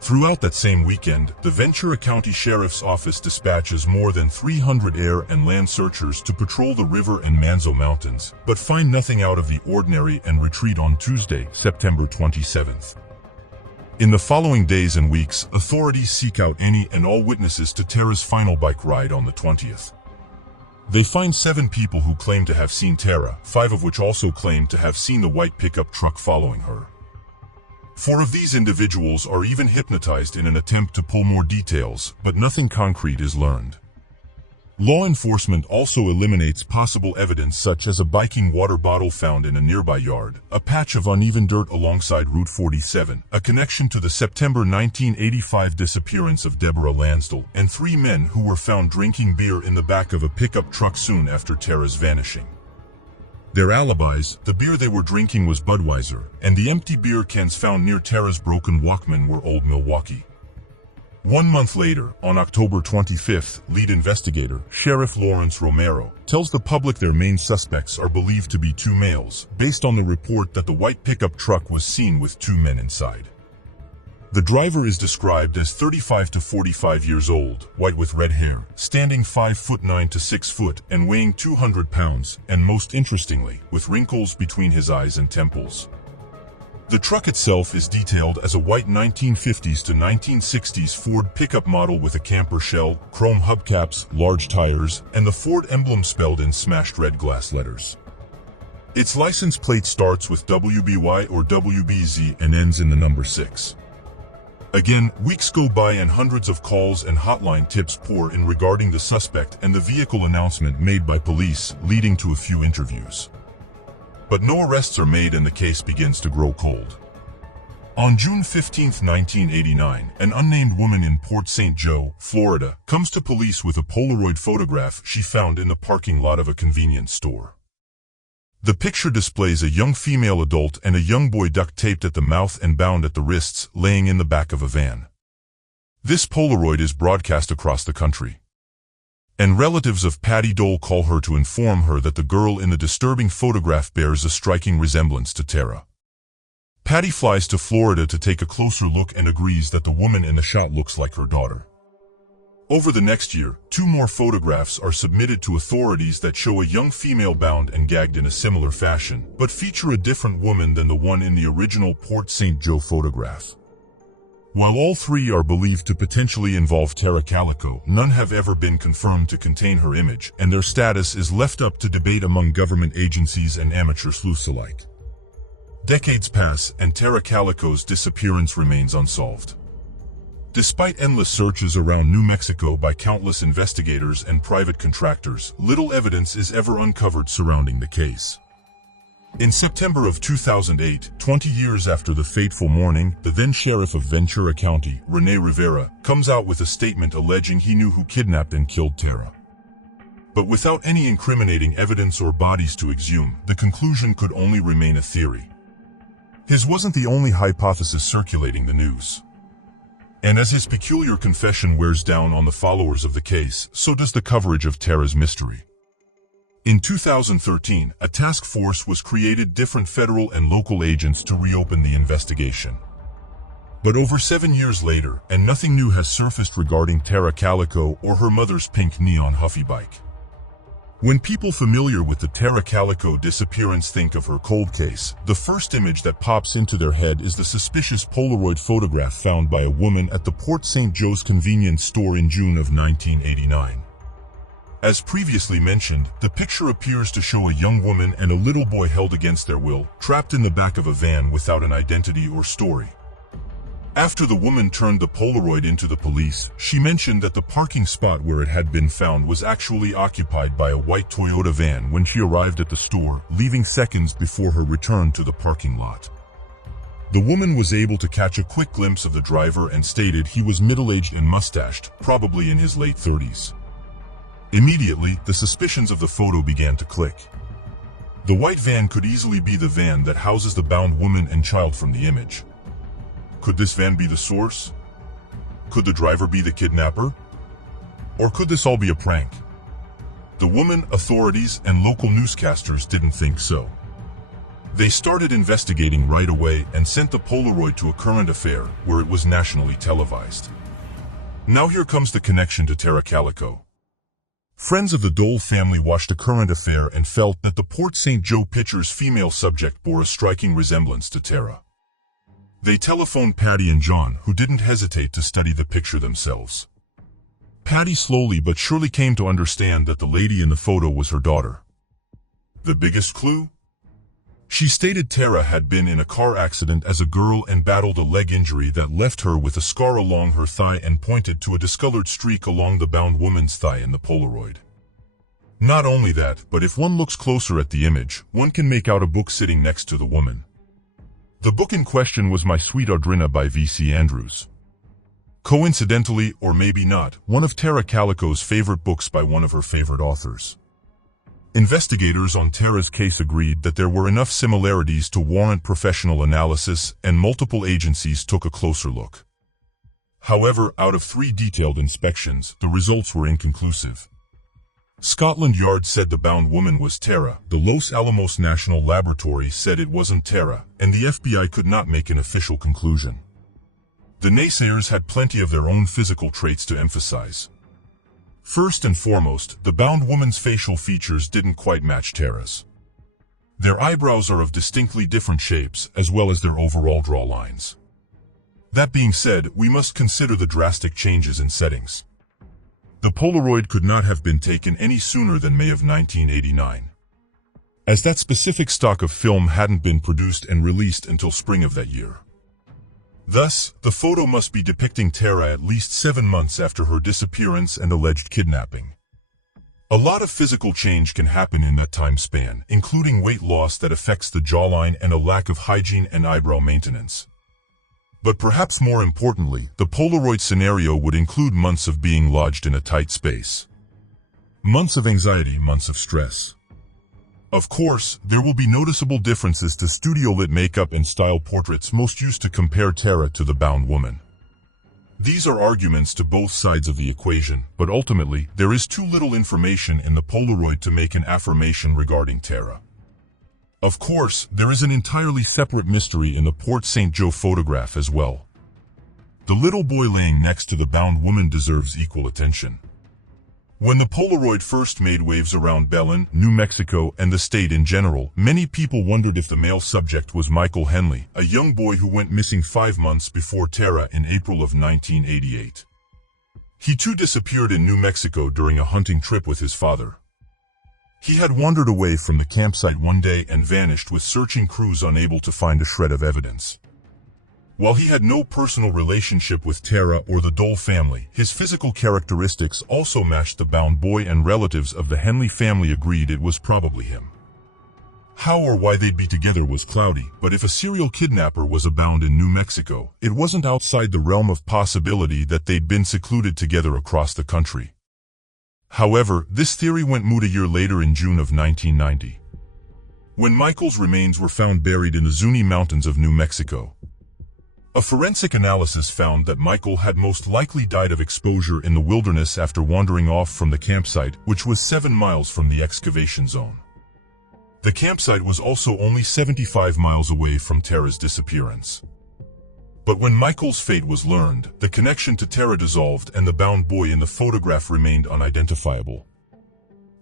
Throughout that same weekend, the Ventura County Sheriff's Office dispatches more than 300 air and land searchers to patrol the river and Manzo Mountains, but find nothing out of the ordinary and retreat on Tuesday, September 27th. In the following days and weeks, authorities seek out any and all witnesses to Tara's final bike ride on the 20th. They find 7 people who claim to have seen Tara, 5 of which also claim to have seen the white pickup truck following her. 4 of these individuals are even hypnotized in an attempt to pull more details, but nothing concrete is learned. Law enforcement also eliminates possible evidence such as a biking water bottle found in a nearby yard, a patch of uneven dirt alongside Route 47, a connection to the September 1985 disappearance of Deborah Lansdell, and 3 men who were found drinking beer in the back of a pickup truck soon after Tara's vanishing. Their alibis: the beer they were drinking was Budweiser, and the empty beer cans found near Tara's broken Walkman were Old Milwaukee. 1 month later, on October 25th, lead investigator, Sheriff Lawrence Romero, tells the public their main suspects are believed to be 2 males, based on the report that the white pickup truck was seen with 2 men inside. The driver is described as 35 to 45 years old, white with red hair, standing 5'9" to 6 foot, and weighing 200 pounds, and most interestingly, with wrinkles between his eyes and temples. The truck itself is detailed as a white 1950s to 1960s Ford pickup model with a camper shell, chrome hubcaps, large tires, and the Ford emblem spelled in smashed red glass letters. Its license plate starts with WBY or WBZ and ends in the number 6. Again, weeks go by and hundreds of calls and hotline tips pour in regarding the suspect and the vehicle announcement made by police, leading to a few interviews. But no arrests are made and the case begins to grow cold. On June 15, 1989, an unnamed woman in Port St. Joe, Florida, comes to police with a Polaroid photograph she found in the parking lot of a convenience store. The picture displays a young female adult and a young boy duct-taped at the mouth and bound at the wrists, laying in the back of a van. This Polaroid is broadcast across the country, and relatives of Patty Dole call her to inform her that the girl in the disturbing photograph bears a striking resemblance to Tara. Patty flies to Florida to take a closer look and agrees that the woman in the shot looks like her daughter. Over the next year, 2 more photographs are submitted to authorities that show a young female bound and gagged in a similar fashion, but feature a different woman than the one in the original Port St. Joe photograph. While all 3 are believed to potentially involve Tara Calico, none have ever been confirmed to contain her image, and their status is left up to debate among government agencies and amateur sleuths alike. Decades pass, and Tara Calico's disappearance remains unsolved. Despite endless searches around New Mexico by countless investigators and private contractors, little evidence is ever uncovered surrounding the case. In September of 2008, 20 years after the fateful morning, the then sheriff of Ventura County, Rene Rivera, comes out with a statement alleging he knew who kidnapped and killed Tara. But without any incriminating evidence or bodies to exhume, the conclusion could only remain a theory. His wasn't the only hypothesis circulating the news. And as his peculiar confession wears down on the followers of the case, so does the coverage of Tara's mystery. In 2013, a task force was created, different federal and local agents to reopen the investigation. But over 7 years later, and nothing new has surfaced regarding Tara Calico or her mother's pink neon Huffy bike. When people familiar with the Tara Calico disappearance think of her cold case, the first image that pops into their head is the suspicious Polaroid photograph found by a woman at the Port St. Joe's convenience store in June of 1989. As previously mentioned, the picture appears to show a young woman and a little boy held against their will, trapped in the back of a van without an identity or story. After the woman turned the Polaroid into the police, she mentioned that the parking spot where it had been found was actually occupied by a white Toyota van when she arrived at the store, leaving seconds before her return to the parking lot. The woman was able to catch a quick glimpse of the driver and stated he was middle-aged and mustached, probably in his late 30s. Immediately, the suspicions of the photo began to click. The white van could easily be the van that houses the bound woman and child from the image. Could this van be the source? Could the driver be the kidnapper? Or could this all be a prank? The woman, authorities, and local newscasters didn't think so. They started investigating right away and sent the Polaroid to a current affair, where it was nationally televised. Now here comes the connection to Tara Calico. Friends of the Dole family watched a current affair and felt that the Port St. Joe picture's female subject bore a striking resemblance to Tara. They telephoned Patty and John, who didn't hesitate to study the picture themselves. Patty slowly but surely came to understand that the lady in the photo was her daughter. The biggest clue? She stated Tara had been in a car accident as a girl and battled a leg injury that left her with a scar along her thigh and pointed to a discolored streak along the bound woman's thigh in the Polaroid. Not only that, but if one looks closer at the image, one can make out a book sitting next to the woman. The book in question was My Sweet Audrina by V.C. Andrews. Coincidentally, or maybe not, one of Tara Calico's favorite books by one of her favorite authors. Investigators on Tara's case agreed that there were enough similarities to warrant professional analysis, and multiple agencies took a closer look. However, out of 3 detailed inspections, the results were inconclusive. Scotland Yard said the bound woman was Tara, the Los Alamos National Laboratory said it wasn't Tara, and the FBI could not make an official conclusion. The naysayers had plenty of their own physical traits to emphasize. First and foremost, the bound woman's facial features didn't quite match Tara's. Their eyebrows are of distinctly different shapes, as well as their overall draw lines. That being said, we must consider the drastic changes in settings. The Polaroid could not have been taken any sooner than May of 1989, as that specific stock of film hadn't been produced and released until spring of that year. Thus, the photo must be depicting Tara at least 7 months after her disappearance and alleged kidnapping. A lot of physical change can happen in that time span, including weight loss that affects the jawline and a lack of hygiene and eyebrow maintenance. But perhaps more importantly, the Polaroid scenario would include months of being lodged in a tight space. Months of anxiety, months of stress. Of course, there will be noticeable differences to studio-lit makeup and style portraits most used to compare Tara to the bound woman. These are arguments to both sides of the equation, but ultimately, there is too little information in the Polaroid to make an affirmation regarding Tara. Of course, there is an entirely separate mystery in the Port St. Joe photograph as well. The little boy laying next to the bound woman deserves equal attention. When the Polaroid first made waves around Belen, New Mexico, and the state in general, many people wondered if the male subject was Michael Henley, a young boy who went missing 5 months before Tara in April of 1988. He too disappeared in New Mexico during a hunting trip with his father. He had wandered away from the campsite one day and vanished with searching crews unable to find a shred of evidence. While he had no personal relationship with Tara or the Dole family, his physical characteristics also matched the bound boy, and relatives of the Henley family agreed it was probably him. How or why they'd be together was cloudy, but if a serial kidnapper was abound in New Mexico, it wasn't outside the realm of possibility that they'd been secluded together across the country. However, this theory went moot a year later in June of 1990, when Michael's remains were found buried in the Zuni Mountains of New Mexico. A forensic analysis found that Michael had most likely died of exposure in the wilderness after wandering off from the campsite, which was 7 miles from the excavation zone. The campsite was also only 75 miles away from Tara's disappearance. But when Michael's fate was learned, the connection to Tara dissolved and the bound boy in the photograph remained unidentifiable.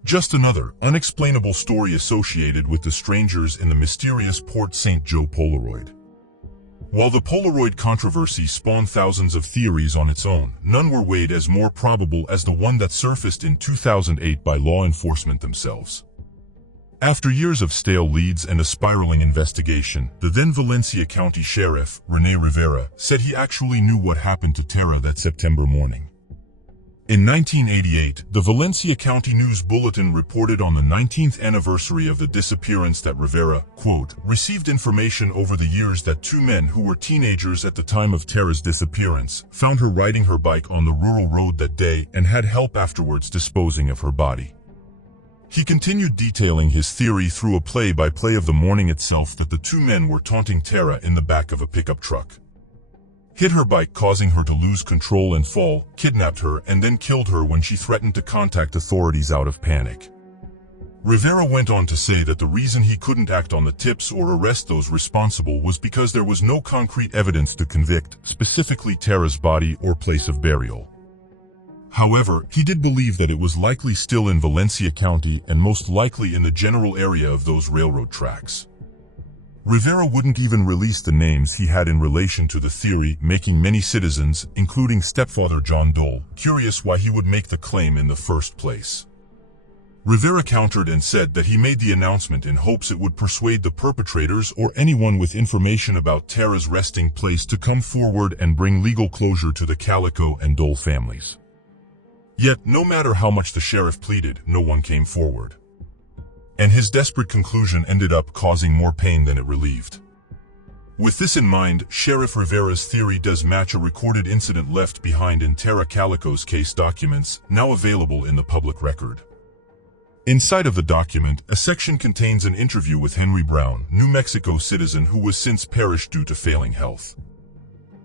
Just another, unexplainable story associated with the strangers in the mysterious Port St. Joe Polaroid. While the Polaroid controversy spawned thousands of theories on its own, none were weighed as more probable as the one that surfaced in 2008 by law enforcement themselves. After years of stale leads and a spiraling investigation, the then Valencia County Sheriff, Rene Rivera, said he actually knew what happened to Tara that September morning. In 1988, the Valencia County News Bulletin reported on the 19th anniversary of the disappearance that Rivera, quote, received information over the years that 2 men who were teenagers at the time of Tara's disappearance found her riding her bike on the rural road that day and had help afterwards disposing of her body. He continued detailing his theory through a play-by-play of the morning itself that the 2 men were taunting Tara in the back of a pickup truck. Hit her bike, causing her to lose control and fall, kidnapped her, and then killed her when she threatened to contact authorities out of panic. Rivera went on to say that the reason he couldn't act on the tips or arrest those responsible was because there was no concrete evidence to convict, specifically Tara's body or place of burial. However, he did believe that it was likely still in Valencia County and most likely in the general area of those railroad tracks. Rivera wouldn't even release the names he had in relation to the theory, making many citizens, including stepfather John Dole, curious why he would make the claim in the first place. Rivera countered and said that he made the announcement in hopes it would persuade the perpetrators or anyone with information about Tara's resting place to come forward and bring legal closure to the Calico and Dole families. Yet, no matter how much the sheriff pleaded, no one came forward. And his desperate conclusion ended up causing more pain than it relieved. With this in mind, Sheriff Rivera's theory does match a recorded incident left behind in Tara Calico's case documents, now available in the public record. Inside of the document, a section contains an interview with Henry Brown, New Mexico citizen who was since perished due to failing health.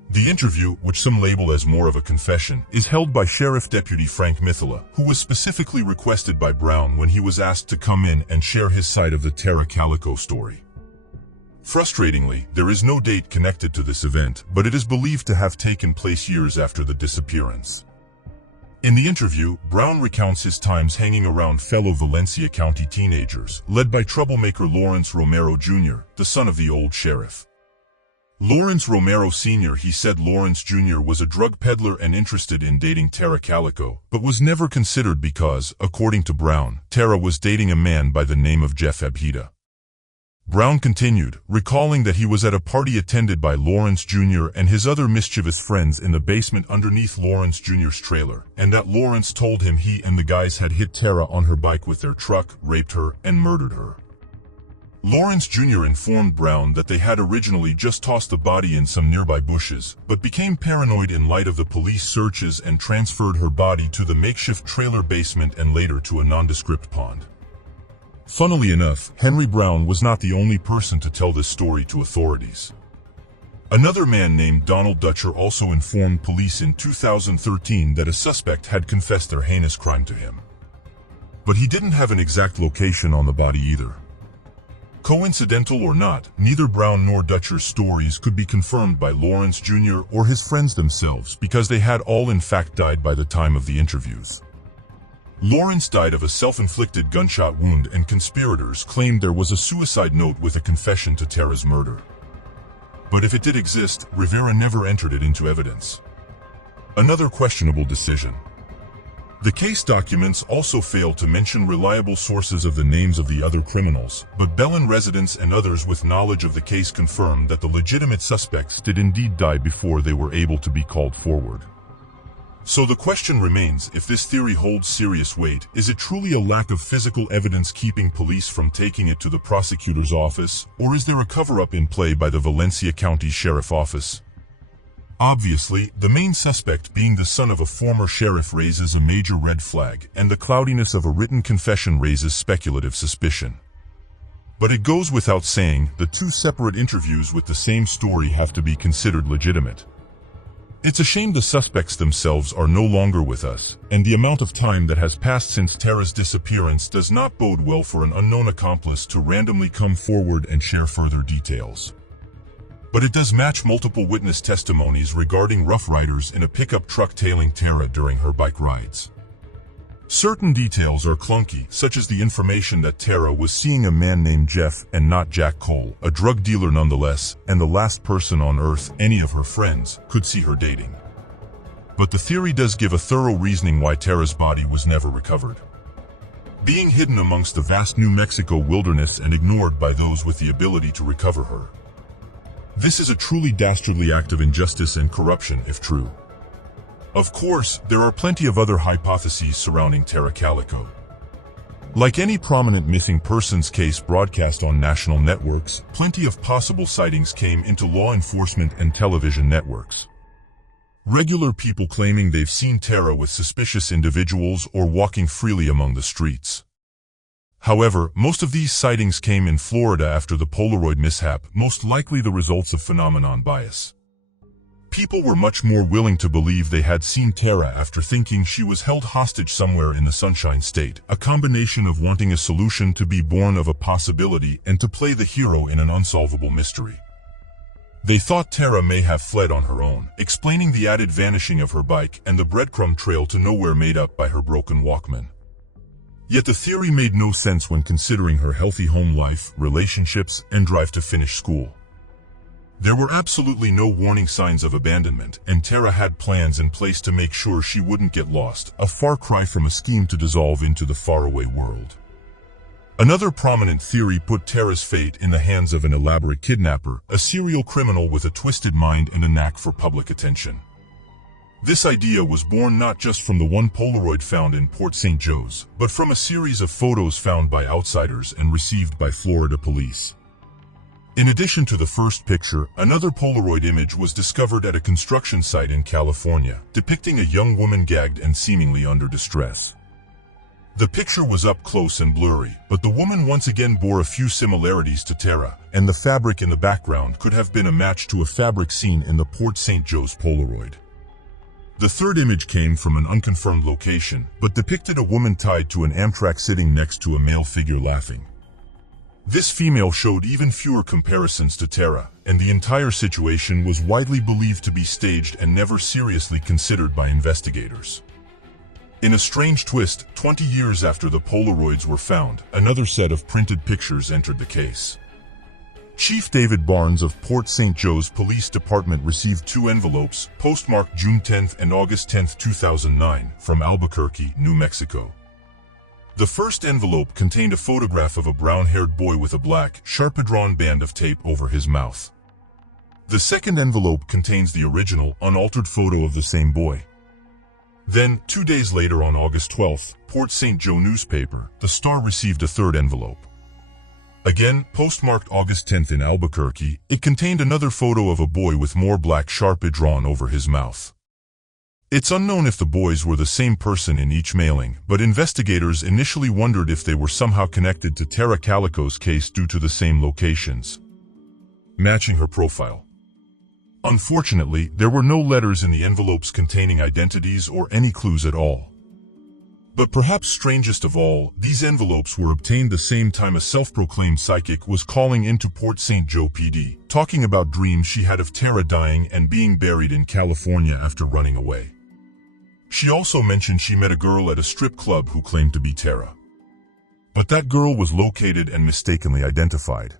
The interview, which some label as more of a confession, is held by Sheriff Deputy Frank Mithala, who was specifically requested by Brown when he was asked to come in and share his side of the Tara Calico story. Frustratingly, there is no date connected to this event, but it is believed to have taken place years after the disappearance. In the interview, Brown recounts his times hanging around fellow Valencia County teenagers, led by troublemaker Lawrence Romero Jr., the son of the old sheriff. Lawrence Romero Sr. He said Lawrence Jr. was a drug peddler and interested in dating Tara Calico, but was never considered because, according to Brown, Tara was dating a man by the name of Jeff Abhida. Brown continued, recalling that he was at a party attended by Lawrence Jr. and his other mischievous friends in the basement underneath Lawrence Jr.'s trailer, and that Lawrence told him he and the guys had hit Tara on her bike with their truck, raped her, and murdered her. Lawrence Jr. informed Brown that they had originally just tossed the body in some nearby bushes, but became paranoid in light of the police searches and transferred her body to the makeshift trailer basement and later to a nondescript pond. Funnily enough, Henry Brown was not the only person to tell this story to authorities. Another man named Donald Dutcher also informed police in 2013 that a suspect had confessed their heinous crime to him. But he didn't have an exact location on the body either. Coincidental or not, neither Brown nor Dutcher's stories could be confirmed by Lawrence Jr. or his friends themselves because they had all in fact died by the time of the interviews. Lawrence died of a self-inflicted gunshot wound, and conspirators claimed there was a suicide note with a confession to Tara's murder. But if it did exist, Rivera never entered it into evidence. Another questionable decision. The case documents also fail to mention reliable sources of the names of the other criminals, but Belen residents and others with knowledge of the case confirmed that the legitimate suspects did indeed die before they were able to be called forward. So the question remains, if this theory holds serious weight, is it truly a lack of physical evidence keeping police from taking it to the prosecutor's office, or is there a cover-up in play by the Valencia County Sheriff Office? Obviously, the main suspect being the son of a former sheriff raises a major red flag, and the cloudiness of a written confession raises speculative suspicion. But it goes without saying, the two separate interviews with the same story have to be considered legitimate. It's a shame the suspects themselves are no longer with us, and the amount of time that has passed since Tara's disappearance does not bode well for an unknown accomplice to randomly come forward and share further details. But it does match multiple witness testimonies regarding Rough Riders in a pickup truck tailing Tara during her bike rides. Certain details are clunky, such as the information that Tara was seeing a man named Jeff and not Jack Cole, a drug dealer nonetheless, and the last person on Earth any of her friends could see her dating. But the theory does give a thorough reasoning why Tara's body was never recovered. Being hidden amongst the vast New Mexico wilderness and ignored by those with the ability to recover her. This is a truly dastardly act of injustice and corruption if true. Of course, there are plenty of other hypotheses surrounding Tara Calico. Like any prominent missing persons case broadcast on national networks, plenty of possible sightings came into law enforcement and television networks. Regular people claiming they've seen Tara with suspicious individuals or walking freely among the streets. However, most of these sightings came in Florida after the Polaroid mishap, most likely the results of phenomenon bias. People were much more willing to believe they had seen Tara after thinking she was held hostage somewhere in the Sunshine State, a combination of wanting a solution to be born of a possibility and to play the hero in an unsolvable mystery. They thought Tara may have fled on her own, explaining the added vanishing of her bike and the breadcrumb trail to nowhere made up by her broken Walkman. Yet the theory made no sense when considering her healthy home life, relationships, and drive to finish school. There were absolutely no warning signs of abandonment, and Tara had plans in place to make sure she wouldn't get lost, a far cry from a scheme to dissolve into the faraway world. Another prominent theory put Tara's fate in the hands of an elaborate kidnapper, a serial criminal with a twisted mind and a knack for public attention. This idea was born not just from the one Polaroid found in Port St. Joe's, but from a series of photos found by outsiders and received by Florida police. In addition to the first picture, another Polaroid image was discovered at a construction site in California, depicting a young woman gagged and seemingly under distress. The picture was up close and blurry, but the woman once again bore a few similarities to Tara, and the fabric in the background could have been a match to a fabric seen in the Port St. Joe's Polaroid. The third image came from an unconfirmed location, but depicted a woman tied to an Amtrak sitting next to a male figure laughing. This female showed even fewer comparisons to Tara, and the entire situation was widely believed to be staged and never seriously considered by investigators. In a strange twist, 20 years after the Polaroids were found, another set of printed pictures entered the case. Chief David Barnes of Port St. Joe's Police Department received 2 envelopes, postmarked June 10 and August 10, 2009, from Albuquerque, New Mexico. The first envelope contained a photograph of a brown-haired boy with a black, sharply-drawn band of tape over his mouth. The second envelope contains the original, unaltered photo of the same boy. Then, 2 days later on August 12, Port St. Joe newspaper, the Star received a third envelope. Again, postmarked August 10 in Albuquerque, it contained another photo of a boy with more black sharply drawn over his mouth. It's unknown if the boys were the same person in each mailing, but investigators initially wondered if they were somehow connected to Tara Calico's case due to the same locations, matching her profile. Unfortunately, there were no letters in the envelopes containing identities or any clues at all. But perhaps strangest of all, these envelopes were obtained the same time a self-proclaimed psychic was calling into Port St. Joe PD, talking about dreams she had of Tara dying and being buried in California after running away. She also mentioned she met a girl at a strip club who claimed to be Tara. But that girl was located and mistakenly identified.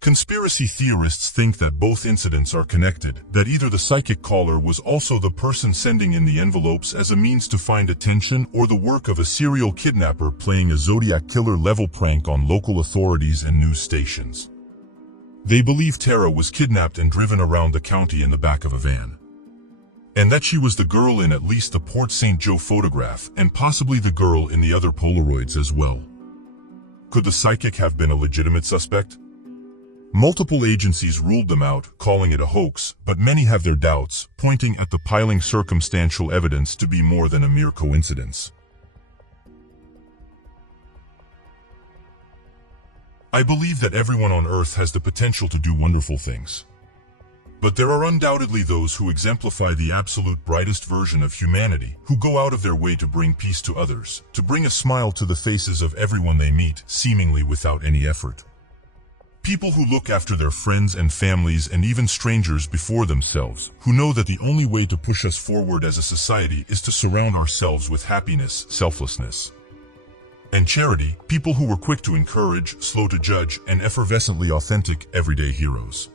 Conspiracy theorists think that both incidents are connected, that either the psychic caller was also the person sending in the envelopes as a means to find attention or the work of a serial kidnapper playing a Zodiac killer-level prank on local authorities and news stations. They believe Tara was kidnapped and driven around the county in the back of a van, and that she was the girl in at least the Port St. Joe photograph and possibly the girl in the other Polaroids as well. Could the psychic have been a legitimate suspect? Multiple agencies ruled them out, calling it a hoax, but many have their doubts, pointing at the piling circumstantial evidence to be more than a mere coincidence. I believe that everyone on Earth has the potential to do wonderful things. But there are undoubtedly those who exemplify the absolute brightest version of humanity, who go out of their way to bring peace to others, to bring a smile to the faces of everyone they meet, seemingly without any effort. People who look after their friends and families and even strangers before themselves, who know that the only way to push us forward as a society is to surround ourselves with happiness, selflessness, and charity, people who were quick to encourage, slow to judge, and effervescently authentic, everyday heroes.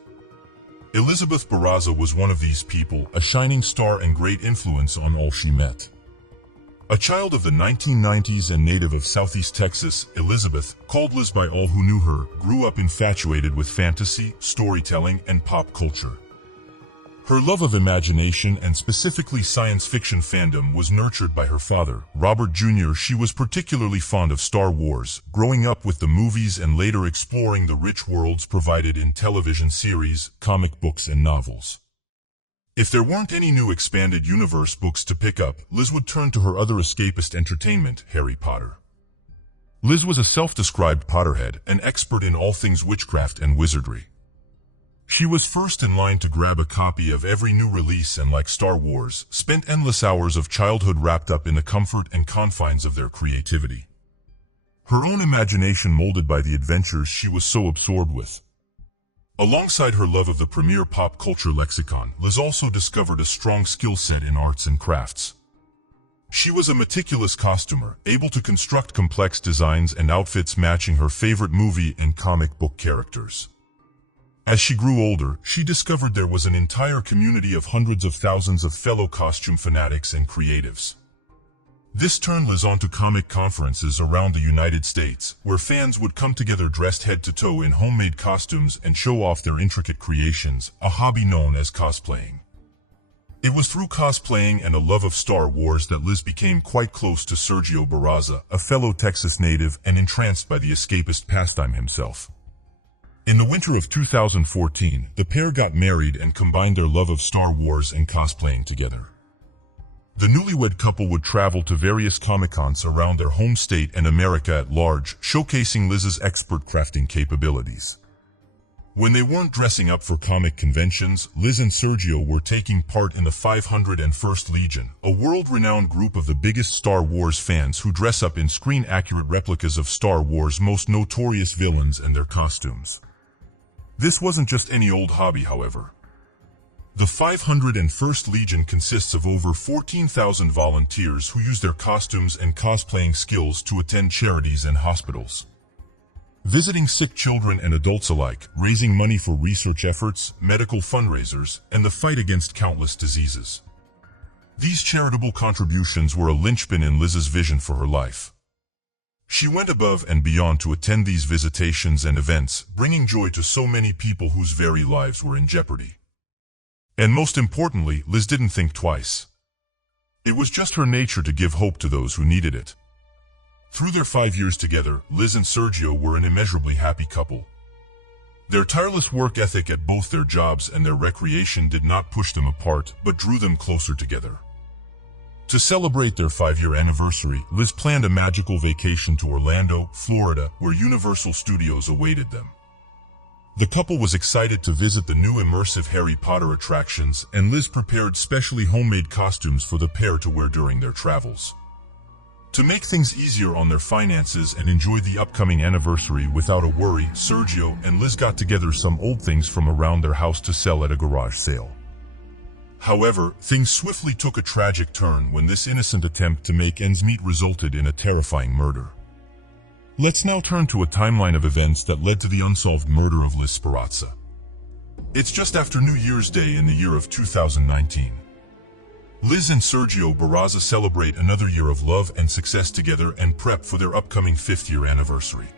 Elizabeth Barraza was one of these people, a shining star and great influence on all she met. A child of the 1990s and native of Southeast Texas, Elizabeth, called Liz by all who knew her, grew up infatuated with fantasy, storytelling, and pop culture. Her love of imagination and specifically science fiction fandom was nurtured by her father, Robert Jr. She was particularly fond of Star Wars, growing up with the movies and later exploring the rich worlds provided in television series, comic books, and novels. If there weren't any new expanded universe books to pick up, Liz would turn to her other escapist entertainment, Harry Potter. Liz was a self-described Potterhead, an expert in all things witchcraft and wizardry. She was first in line to grab a copy of every new release and, like Star Wars, spent endless hours of childhood wrapped up in the comfort and confines of their creativity. Her own imagination molded by the adventures she was so absorbed with. Alongside her love of the premier pop culture lexicon, Liz also discovered a strong skill set in arts and crafts. She was a meticulous costumer, able to construct complex designs and outfits matching her favorite movie and comic book characters. As she grew older, she discovered there was an entire community of hundreds of thousands of fellow costume fanatics and creatives. This turned Liz on to comic conferences around the United States, where fans would come together dressed head to toe in homemade costumes and show off their intricate creations, a hobby known as cosplaying. It was through cosplaying and a love of Star Wars that Liz became quite close to Sergio Barraza, a fellow Texas native and entranced by the escapist pastime himself. In the winter of 2014, the pair got married and combined their love of Star Wars and cosplaying together. The newlywed couple would travel to various Comic-Cons around their home state and America at large, showcasing Liz's expert crafting capabilities. When they weren't dressing up for comic conventions, Liz and Sergio were taking part in the 501st Legion, a world-renowned group of the biggest Star Wars fans who dress up in screen-accurate replicas of Star Wars' most notorious villains and their costumes. This wasn't just any old hobby, however. The 501st Legion consists of over 14,000 volunteers who use their costumes and cosplaying skills to attend charities and hospitals, visiting sick children and adults alike, raising money for research efforts, medical fundraisers, and the fight against countless diseases. These charitable contributions were a linchpin in Liz's vision for her life. She went above and beyond to attend these visitations and events, bringing joy to so many people whose very lives were in jeopardy. And most importantly, Liz didn't think twice. It was just her nature to give hope to those who needed it. Through their 5 years together, Liz and Sergio were an immeasurably happy couple. Their tireless work ethic at both their jobs and their recreation did not push them apart, but drew them closer together. To celebrate their 5-year anniversary, Liz planned a magical vacation to Orlando, Florida, where Universal Studios awaited them. The couple was excited to visit the new immersive Harry Potter attractions, and Liz prepared specially homemade costumes for the pair to wear during their travels. To make things easier on their finances and enjoy the upcoming anniversary without a worry, Sergio and Liz got together some old things from around their house to sell at a garage sale. However, things swiftly took a tragic turn when this innocent attempt to make ends meet resulted in a terrifying murder. Let's now turn to a timeline of events that led to the unsolved murder of Liz Sperazza. It's just after New Year's Day in the year of 2019. Liz and Sergio Barraza celebrate another year of love and success together and prep for their upcoming 5th-year anniversary.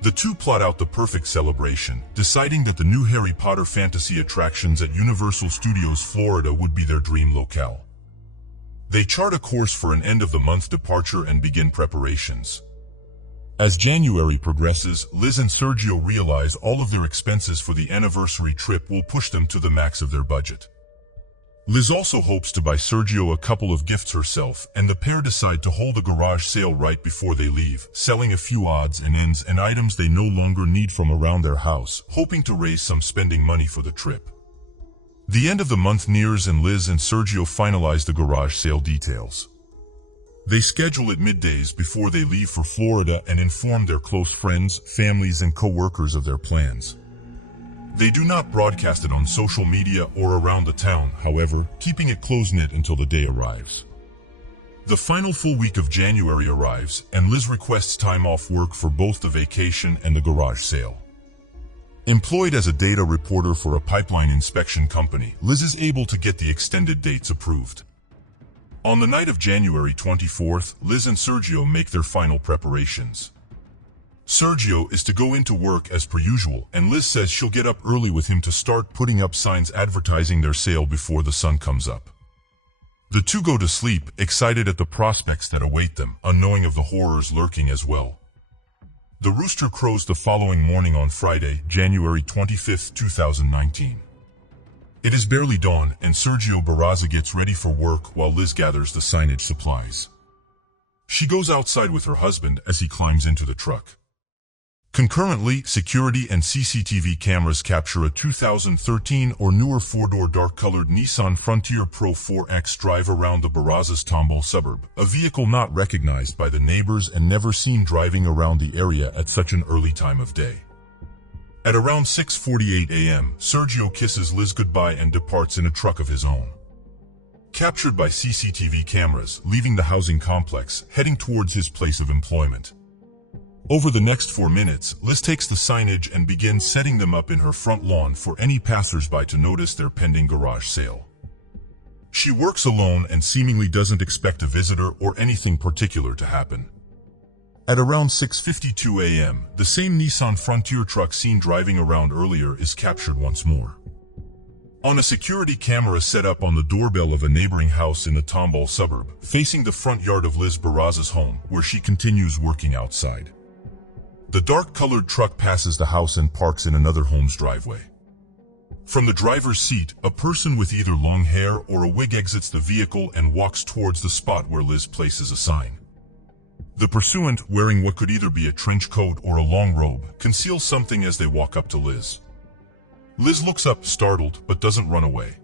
The two plot out the perfect celebration, deciding that the new Harry Potter fantasy attractions at Universal Studios Florida would be their dream locale. They chart a course for an end-of-the-month departure and begin preparations. As January progresses, Liz and Sergio realize all of their expenses for the anniversary trip will push them to the max of their budget. Liz also hopes to buy Sergio a couple of gifts herself, and the pair decide to hold a garage sale right before they leave, selling a few odds and ends and items they no longer need from around their house, hoping to raise some spending money for the trip. The end of the month nears and Liz and Sergio finalize the garage sale details. They schedule it middays before they leave for Florida and inform their close friends, families, and co-workers of their plans. They do not broadcast it on social media or around the town, however, keeping it close-knit until the day arrives. The final full week of January arrives, and Liz requests time off work for both the vacation and the garage sale. Employed as a data reporter for a pipeline inspection company, Liz is able to get the extended dates approved. On the night of January 24th, Liz and Sergio make their final preparations. Sergio is to go into work as per usual, and Liz says she'll get up early with him to start putting up signs advertising their sale before the sun comes up. The two go to sleep, excited at the prospects that await them, unknowing of the horrors lurking as well. The rooster crows the following morning on Friday, January 25th, 2019. It is barely dawn, and Sergio Barraza gets ready for work while Liz gathers the signage supplies. She goes outside with her husband as he climbs into the truck. Concurrently, security and CCTV cameras capture a 2013 or newer four-door dark-colored Nissan Frontier Pro 4X drive around the Barraza's Tomball suburb, a vehicle not recognized by the neighbors and never seen driving around the area at such an early time of day. At around 6:48 a.m., Sergio kisses Liz goodbye and departs in a truck of his own. Captured by CCTV cameras, leaving the housing complex, heading towards his place of employment. Over the next 4 minutes, Liz takes the signage and begins setting them up in her front lawn for any passersby to notice their pending garage sale. She works alone and seemingly doesn't expect a visitor or anything particular to happen. At around 6:52 a.m., the same Nissan Frontier truck seen driving around earlier is captured once more. On a security camera set up on the doorbell of a neighboring house in the Tomball suburb, facing the front yard of Liz Barraza's home, where she continues working outside. The dark-colored truck passes the house and parks in another home's driveway. From the driver's seat, a person with either long hair or a wig exits the vehicle and walks towards the spot where Liz places a sign. The pursuant, wearing what could either be a trench coat or a long robe, conceals something as they walk up to Liz. Liz looks up, startled, but doesn't run away.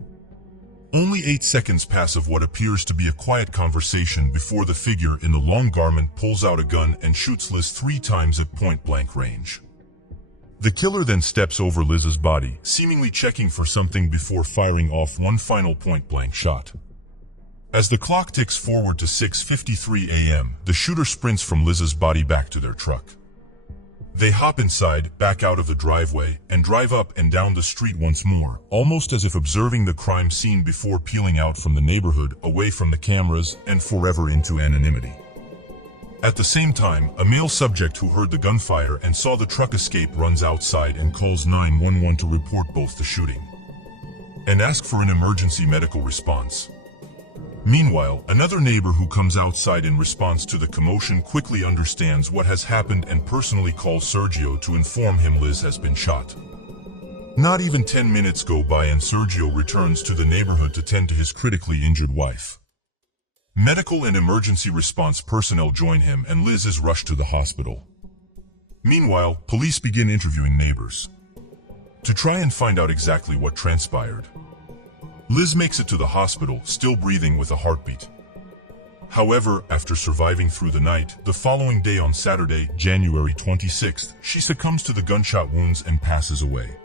Only 8 seconds pass of what appears to be a quiet conversation before the figure in the long garment pulls out a gun and shoots Liz 3 times at point-blank range. The killer then steps over Liz's body, seemingly checking for something before firing off one final point-blank shot. As the clock ticks forward to 6:53 a.m., the shooter sprints from Liz's body back to their truck. They hop inside, back out of the driveway, and drive up and down the street once more, almost as if observing the crime scene before peeling out from the neighborhood, away from the cameras, and forever into anonymity. At the same time, a male subject who heard the gunfire and saw the truck escape runs outside and calls 911 to report both the shooting and ask for an emergency medical response. Meanwhile, another neighbor who comes outside in response to the commotion quickly understands what has happened and personally calls Sergio to inform him Liz has been shot. Not even 10 minutes go by and Sergio returns to the neighborhood to tend to his critically injured wife. Medical and emergency response personnel join him and Liz is rushed to the hospital. Meanwhile, police begin interviewing neighbors to try and find out exactly what transpired. Liz makes it to the hospital, still breathing with a heartbeat. However, after surviving through the night, the following day on Saturday, January 26th, she succumbs to the gunshot wounds and passes away.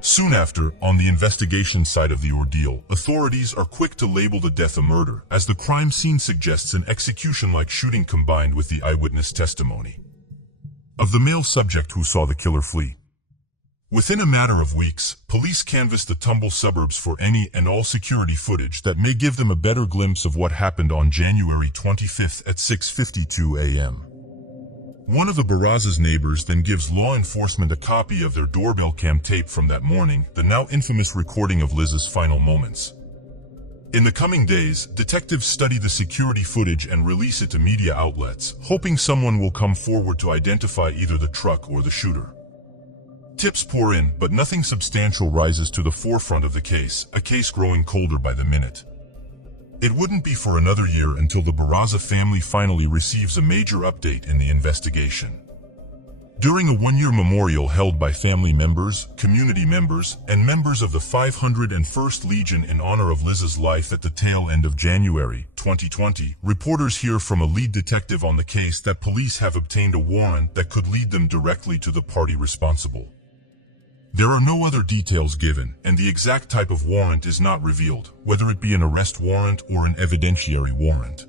Soon after, on the investigation side of the ordeal, authorities are quick to label the death a murder, as the crime scene suggests an execution-like shooting combined with the eyewitness testimony of the male subject who saw the killer flee. Within a matter of weeks, police canvass the Tumble suburbs for any and all security footage that may give them a better glimpse of what happened on January 25th at 6:52 a.m. One of the Barrazas' neighbors then gives law enforcement a copy of their doorbell cam tape from that morning, the now infamous recording of Liz's final moments. In the coming days, detectives study the security footage and release it to media outlets, hoping someone will come forward to identify either the truck or the shooter. Tips pour in, but nothing substantial rises to the forefront of the case, a case growing colder by the minute. It wouldn't be for another year until the Barraza family finally receives a major update in the investigation. During a one-year memorial held by family members, community members, and members of the 501st Legion in honor of Liz's life at the tail end of January 2020, reporters hear from a lead detective on the case that police have obtained a warrant that could lead them directly to the party responsible. There are no other details given, and the exact type of warrant is not revealed, whether it be an arrest warrant or an evidentiary warrant.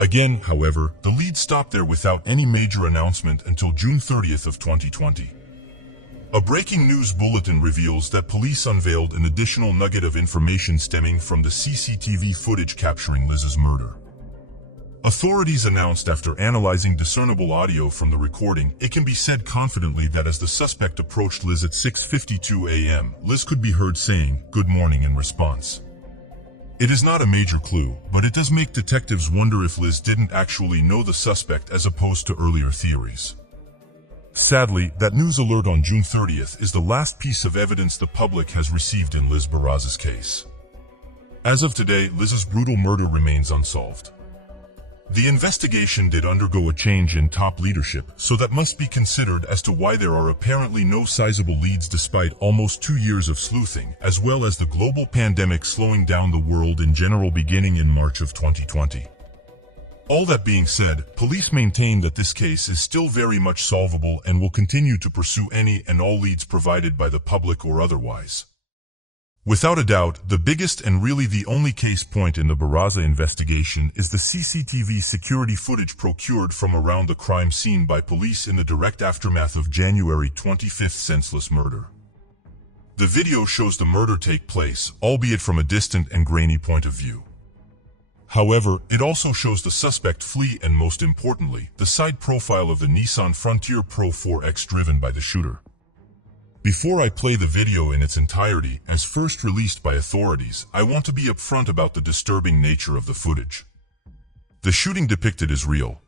Again, however, the lead stopped there without any major announcement until June 30th of 2020. A breaking news bulletin reveals that police unveiled an additional nugget of information stemming from the CCTV footage capturing Liz's murder. Authorities announced after analyzing discernible audio from the recording, it can be said confidently that as the suspect approached Liz at 6:52 a.m., Liz could be heard saying, "Good morning" in response. It is not a major clue, but it does make detectives wonder if Liz didn't actually know the suspect as opposed to earlier theories. Sadly, that news alert on June 30th is the last piece of evidence the public has received in Liz Barraza's case. As of today, Liz's brutal murder remains unsolved. The investigation did undergo a change in top leadership, so that must be considered as to why there are apparently no sizable leads despite almost 2 years of sleuthing, as well as the global pandemic slowing down the world in general beginning in March of 2020. All that being said, police maintain that this case is still very much solvable and will continue to pursue any and all leads provided by the public or otherwise. Without a doubt, the biggest and really the only case point in the Barraza investigation is the CCTV security footage procured from around the crime scene by police in the direct aftermath of January 25th senseless murder. The video shows the murder take place, albeit from a distant and grainy point of view. However, it also shows the suspect flee and, most importantly, the side profile of the Nissan Frontier Pro 4X driven by the shooter. Before I play the video in its entirety, as first released by authorities, I want to be upfront about the disturbing nature of the footage. The shooting depicted is real.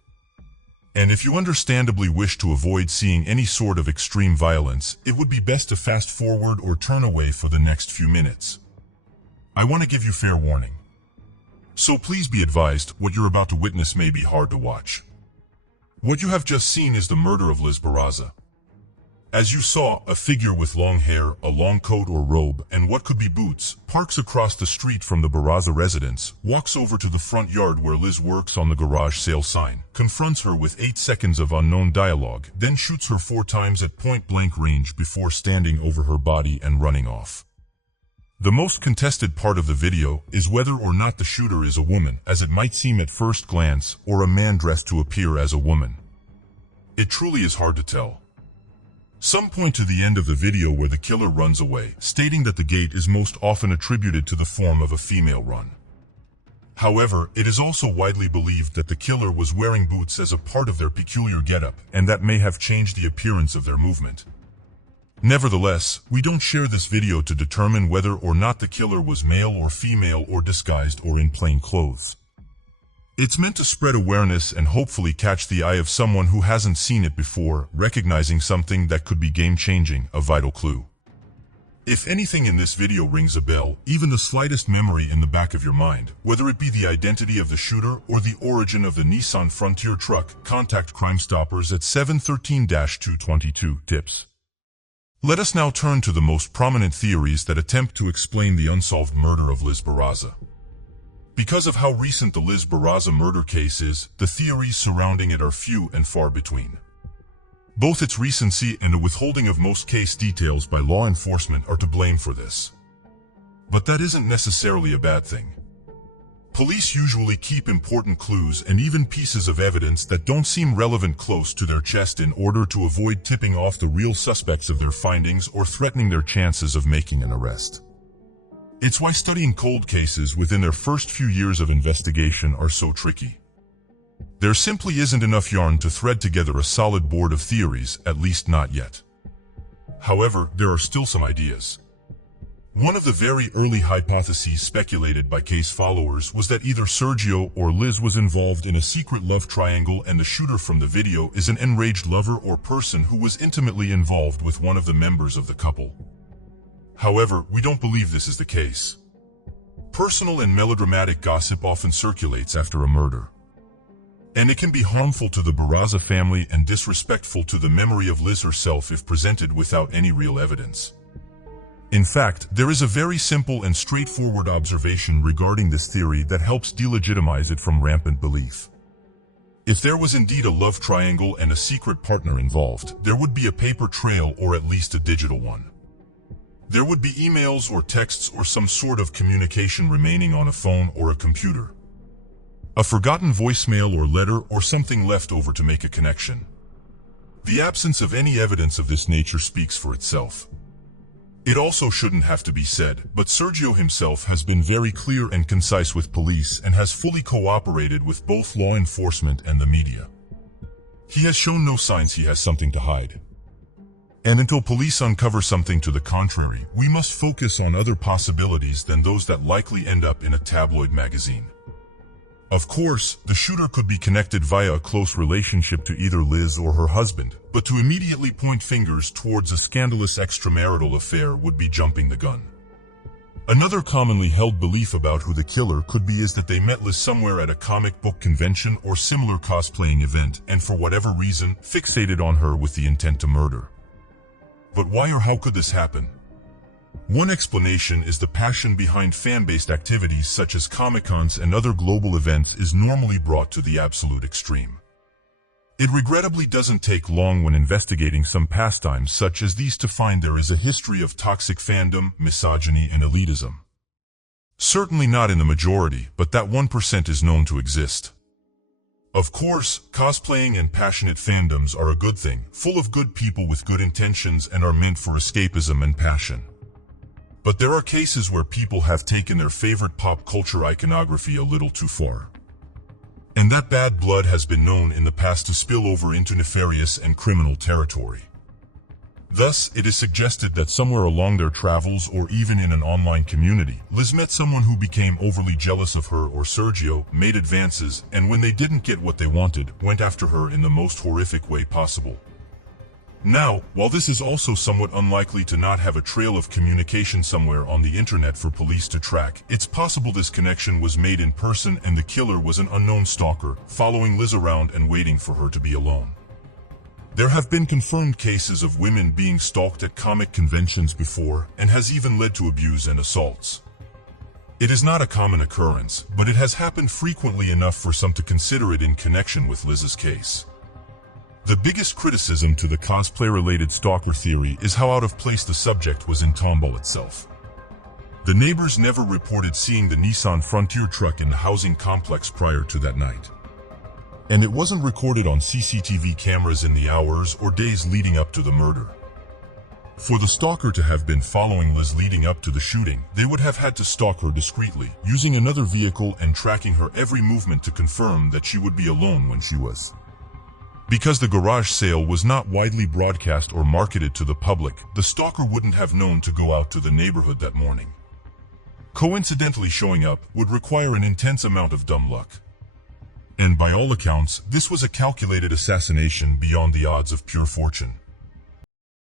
And if you understandably wish to avoid seeing any sort of extreme violence, it would be best to fast forward or turn away for the next few minutes. I want to give you fair warning. So please be advised, what you're about to witness may be hard to watch. What you have just seen is the murder of Liz Barraza. As you saw, a figure with long hair, a long coat or robe, and what could be boots, parks across the street from the Barraza residence, walks over to the front yard where Liz works on the garage sale sign, confronts her with 8 seconds of unknown dialogue, then shoots her 4 times at point-blank range before standing over her body and running off. The most contested part of the video is whether or not the shooter is a woman, as it might seem at first glance, or a man dressed to appear as a woman. It truly is hard to tell. Some point to the end of the video where the killer runs away, stating that the gait is most often attributed to the form of a female run. However, it is also widely believed that the killer was wearing boots as a part of their peculiar getup, and that may have changed the appearance of their movement. Nevertheless, we don't share this video to determine whether or not the killer was male or female or disguised or in plain clothes. It's meant to spread awareness and hopefully catch the eye of someone who hasn't seen it before, recognizing something that could be game-changing, a vital clue. If anything in this video rings a bell, even the slightest memory in the back of your mind, whether it be the identity of the shooter or the origin of the Nissan Frontier truck, contact Crime Stoppers at 713-222-TIPS. Let us now turn to the most prominent theories that attempt to explain the unsolved murder of Liz Barraza. Because of how recent the Liz Barraza murder case is, the theories surrounding it are few and far between. Both its recency and the withholding of most case details by law enforcement are to blame for this. But that isn't necessarily a bad thing. Police usually keep important clues and even pieces of evidence that don't seem relevant close to their chest in order to avoid tipping off the real suspects of their findings or threatening their chances of making an arrest. It's why studying cold cases within their first few years of investigation are so tricky. There simply isn't enough yarn to thread together a solid board of theories, at least not yet. However, there are still some ideas. One of the very early hypotheses speculated by case followers was that either Sergio or Liz was involved in a secret love triangle and the shooter from the video is an enraged lover or person who was intimately involved with one of the members of the couple. However, we don't believe this is the case. Personal and melodramatic gossip often circulates after a murder. And it can be harmful to the Barraza family and disrespectful to the memory of Liz herself if presented without any real evidence. In fact, there is a very simple and straightforward observation regarding this theory that helps delegitimize it from rampant belief. If there was indeed a love triangle and a secret partner involved, there would be a paper trail or at least a digital one. There would be emails or texts or some sort of communication remaining on a phone or a computer. A forgotten voicemail or letter or something left over to make a connection. The absence of any evidence of this nature speaks for itself. It also shouldn't have to be said, but Sergio himself has been very clear and concise with police and has fully cooperated with both law enforcement and the media. He has shown no signs he has something to hide. And until police uncover something to the contrary, we must focus on other possibilities than those that likely end up in a tabloid magazine. Of course, the shooter could be connected via a close relationship to either Liz or her husband, but to immediately point fingers towards a scandalous extramarital affair would be jumping the gun. Another commonly held belief about who the killer could be is that they met Liz somewhere at a comic book convention or similar cosplaying event and for whatever reason, fixated on her with the intent to murder. But why or how could this happen? One explanation is the passion behind fan-based activities such as Comic-Cons and other global events is normally brought to the absolute extreme. It regrettably doesn't take long when investigating some pastimes such as these to find there is a history of toxic fandom, misogyny, and elitism. Certainly not in the majority, but that 1% is known to exist. Of course, cosplaying and passionate fandoms are a good thing, full of good people with good intentions and are meant for escapism and passion. But there are cases where people have taken their favorite pop culture iconography a little too far. And that bad blood has been known in the past to spill over into nefarious and criminal territory. Thus, it is suggested that somewhere along their travels or even in an online community, Liz met someone who became overly jealous of her, or Sergio, made advances, and when they didn't get what they wanted, went after her in the most horrific way possible. Now, while this is also somewhat unlikely to not have a trail of communication somewhere on the internet for police to track, it's possible this connection was made in person and the killer was an unknown stalker, following Liz around and waiting for her to be alone. There have been confirmed cases of women being stalked at comic conventions before, and has even led to abuse and assaults. It is not a common occurrence, but it has happened frequently enough for some to consider it in connection with Liz's case. The biggest criticism to the cosplay-related stalker theory is how out of place the subject was in Tomball itself. The neighbors never reported seeing the Nissan Frontier truck in the housing complex prior to that night. And it wasn't recorded on CCTV cameras in the hours or days leading up to the murder. For the stalker to have been following Liz leading up to the shooting, they would have had to stalk her discreetly, using another vehicle and tracking her every movement to confirm that she would be alone when she was. Because the garage sale was not widely broadcast or marketed to the public, the stalker wouldn't have known to go out to the neighborhood that morning. Coincidentally showing up would require an intense amount of dumb luck. And by all accounts, this was a calculated assassination beyond the odds of pure fortune.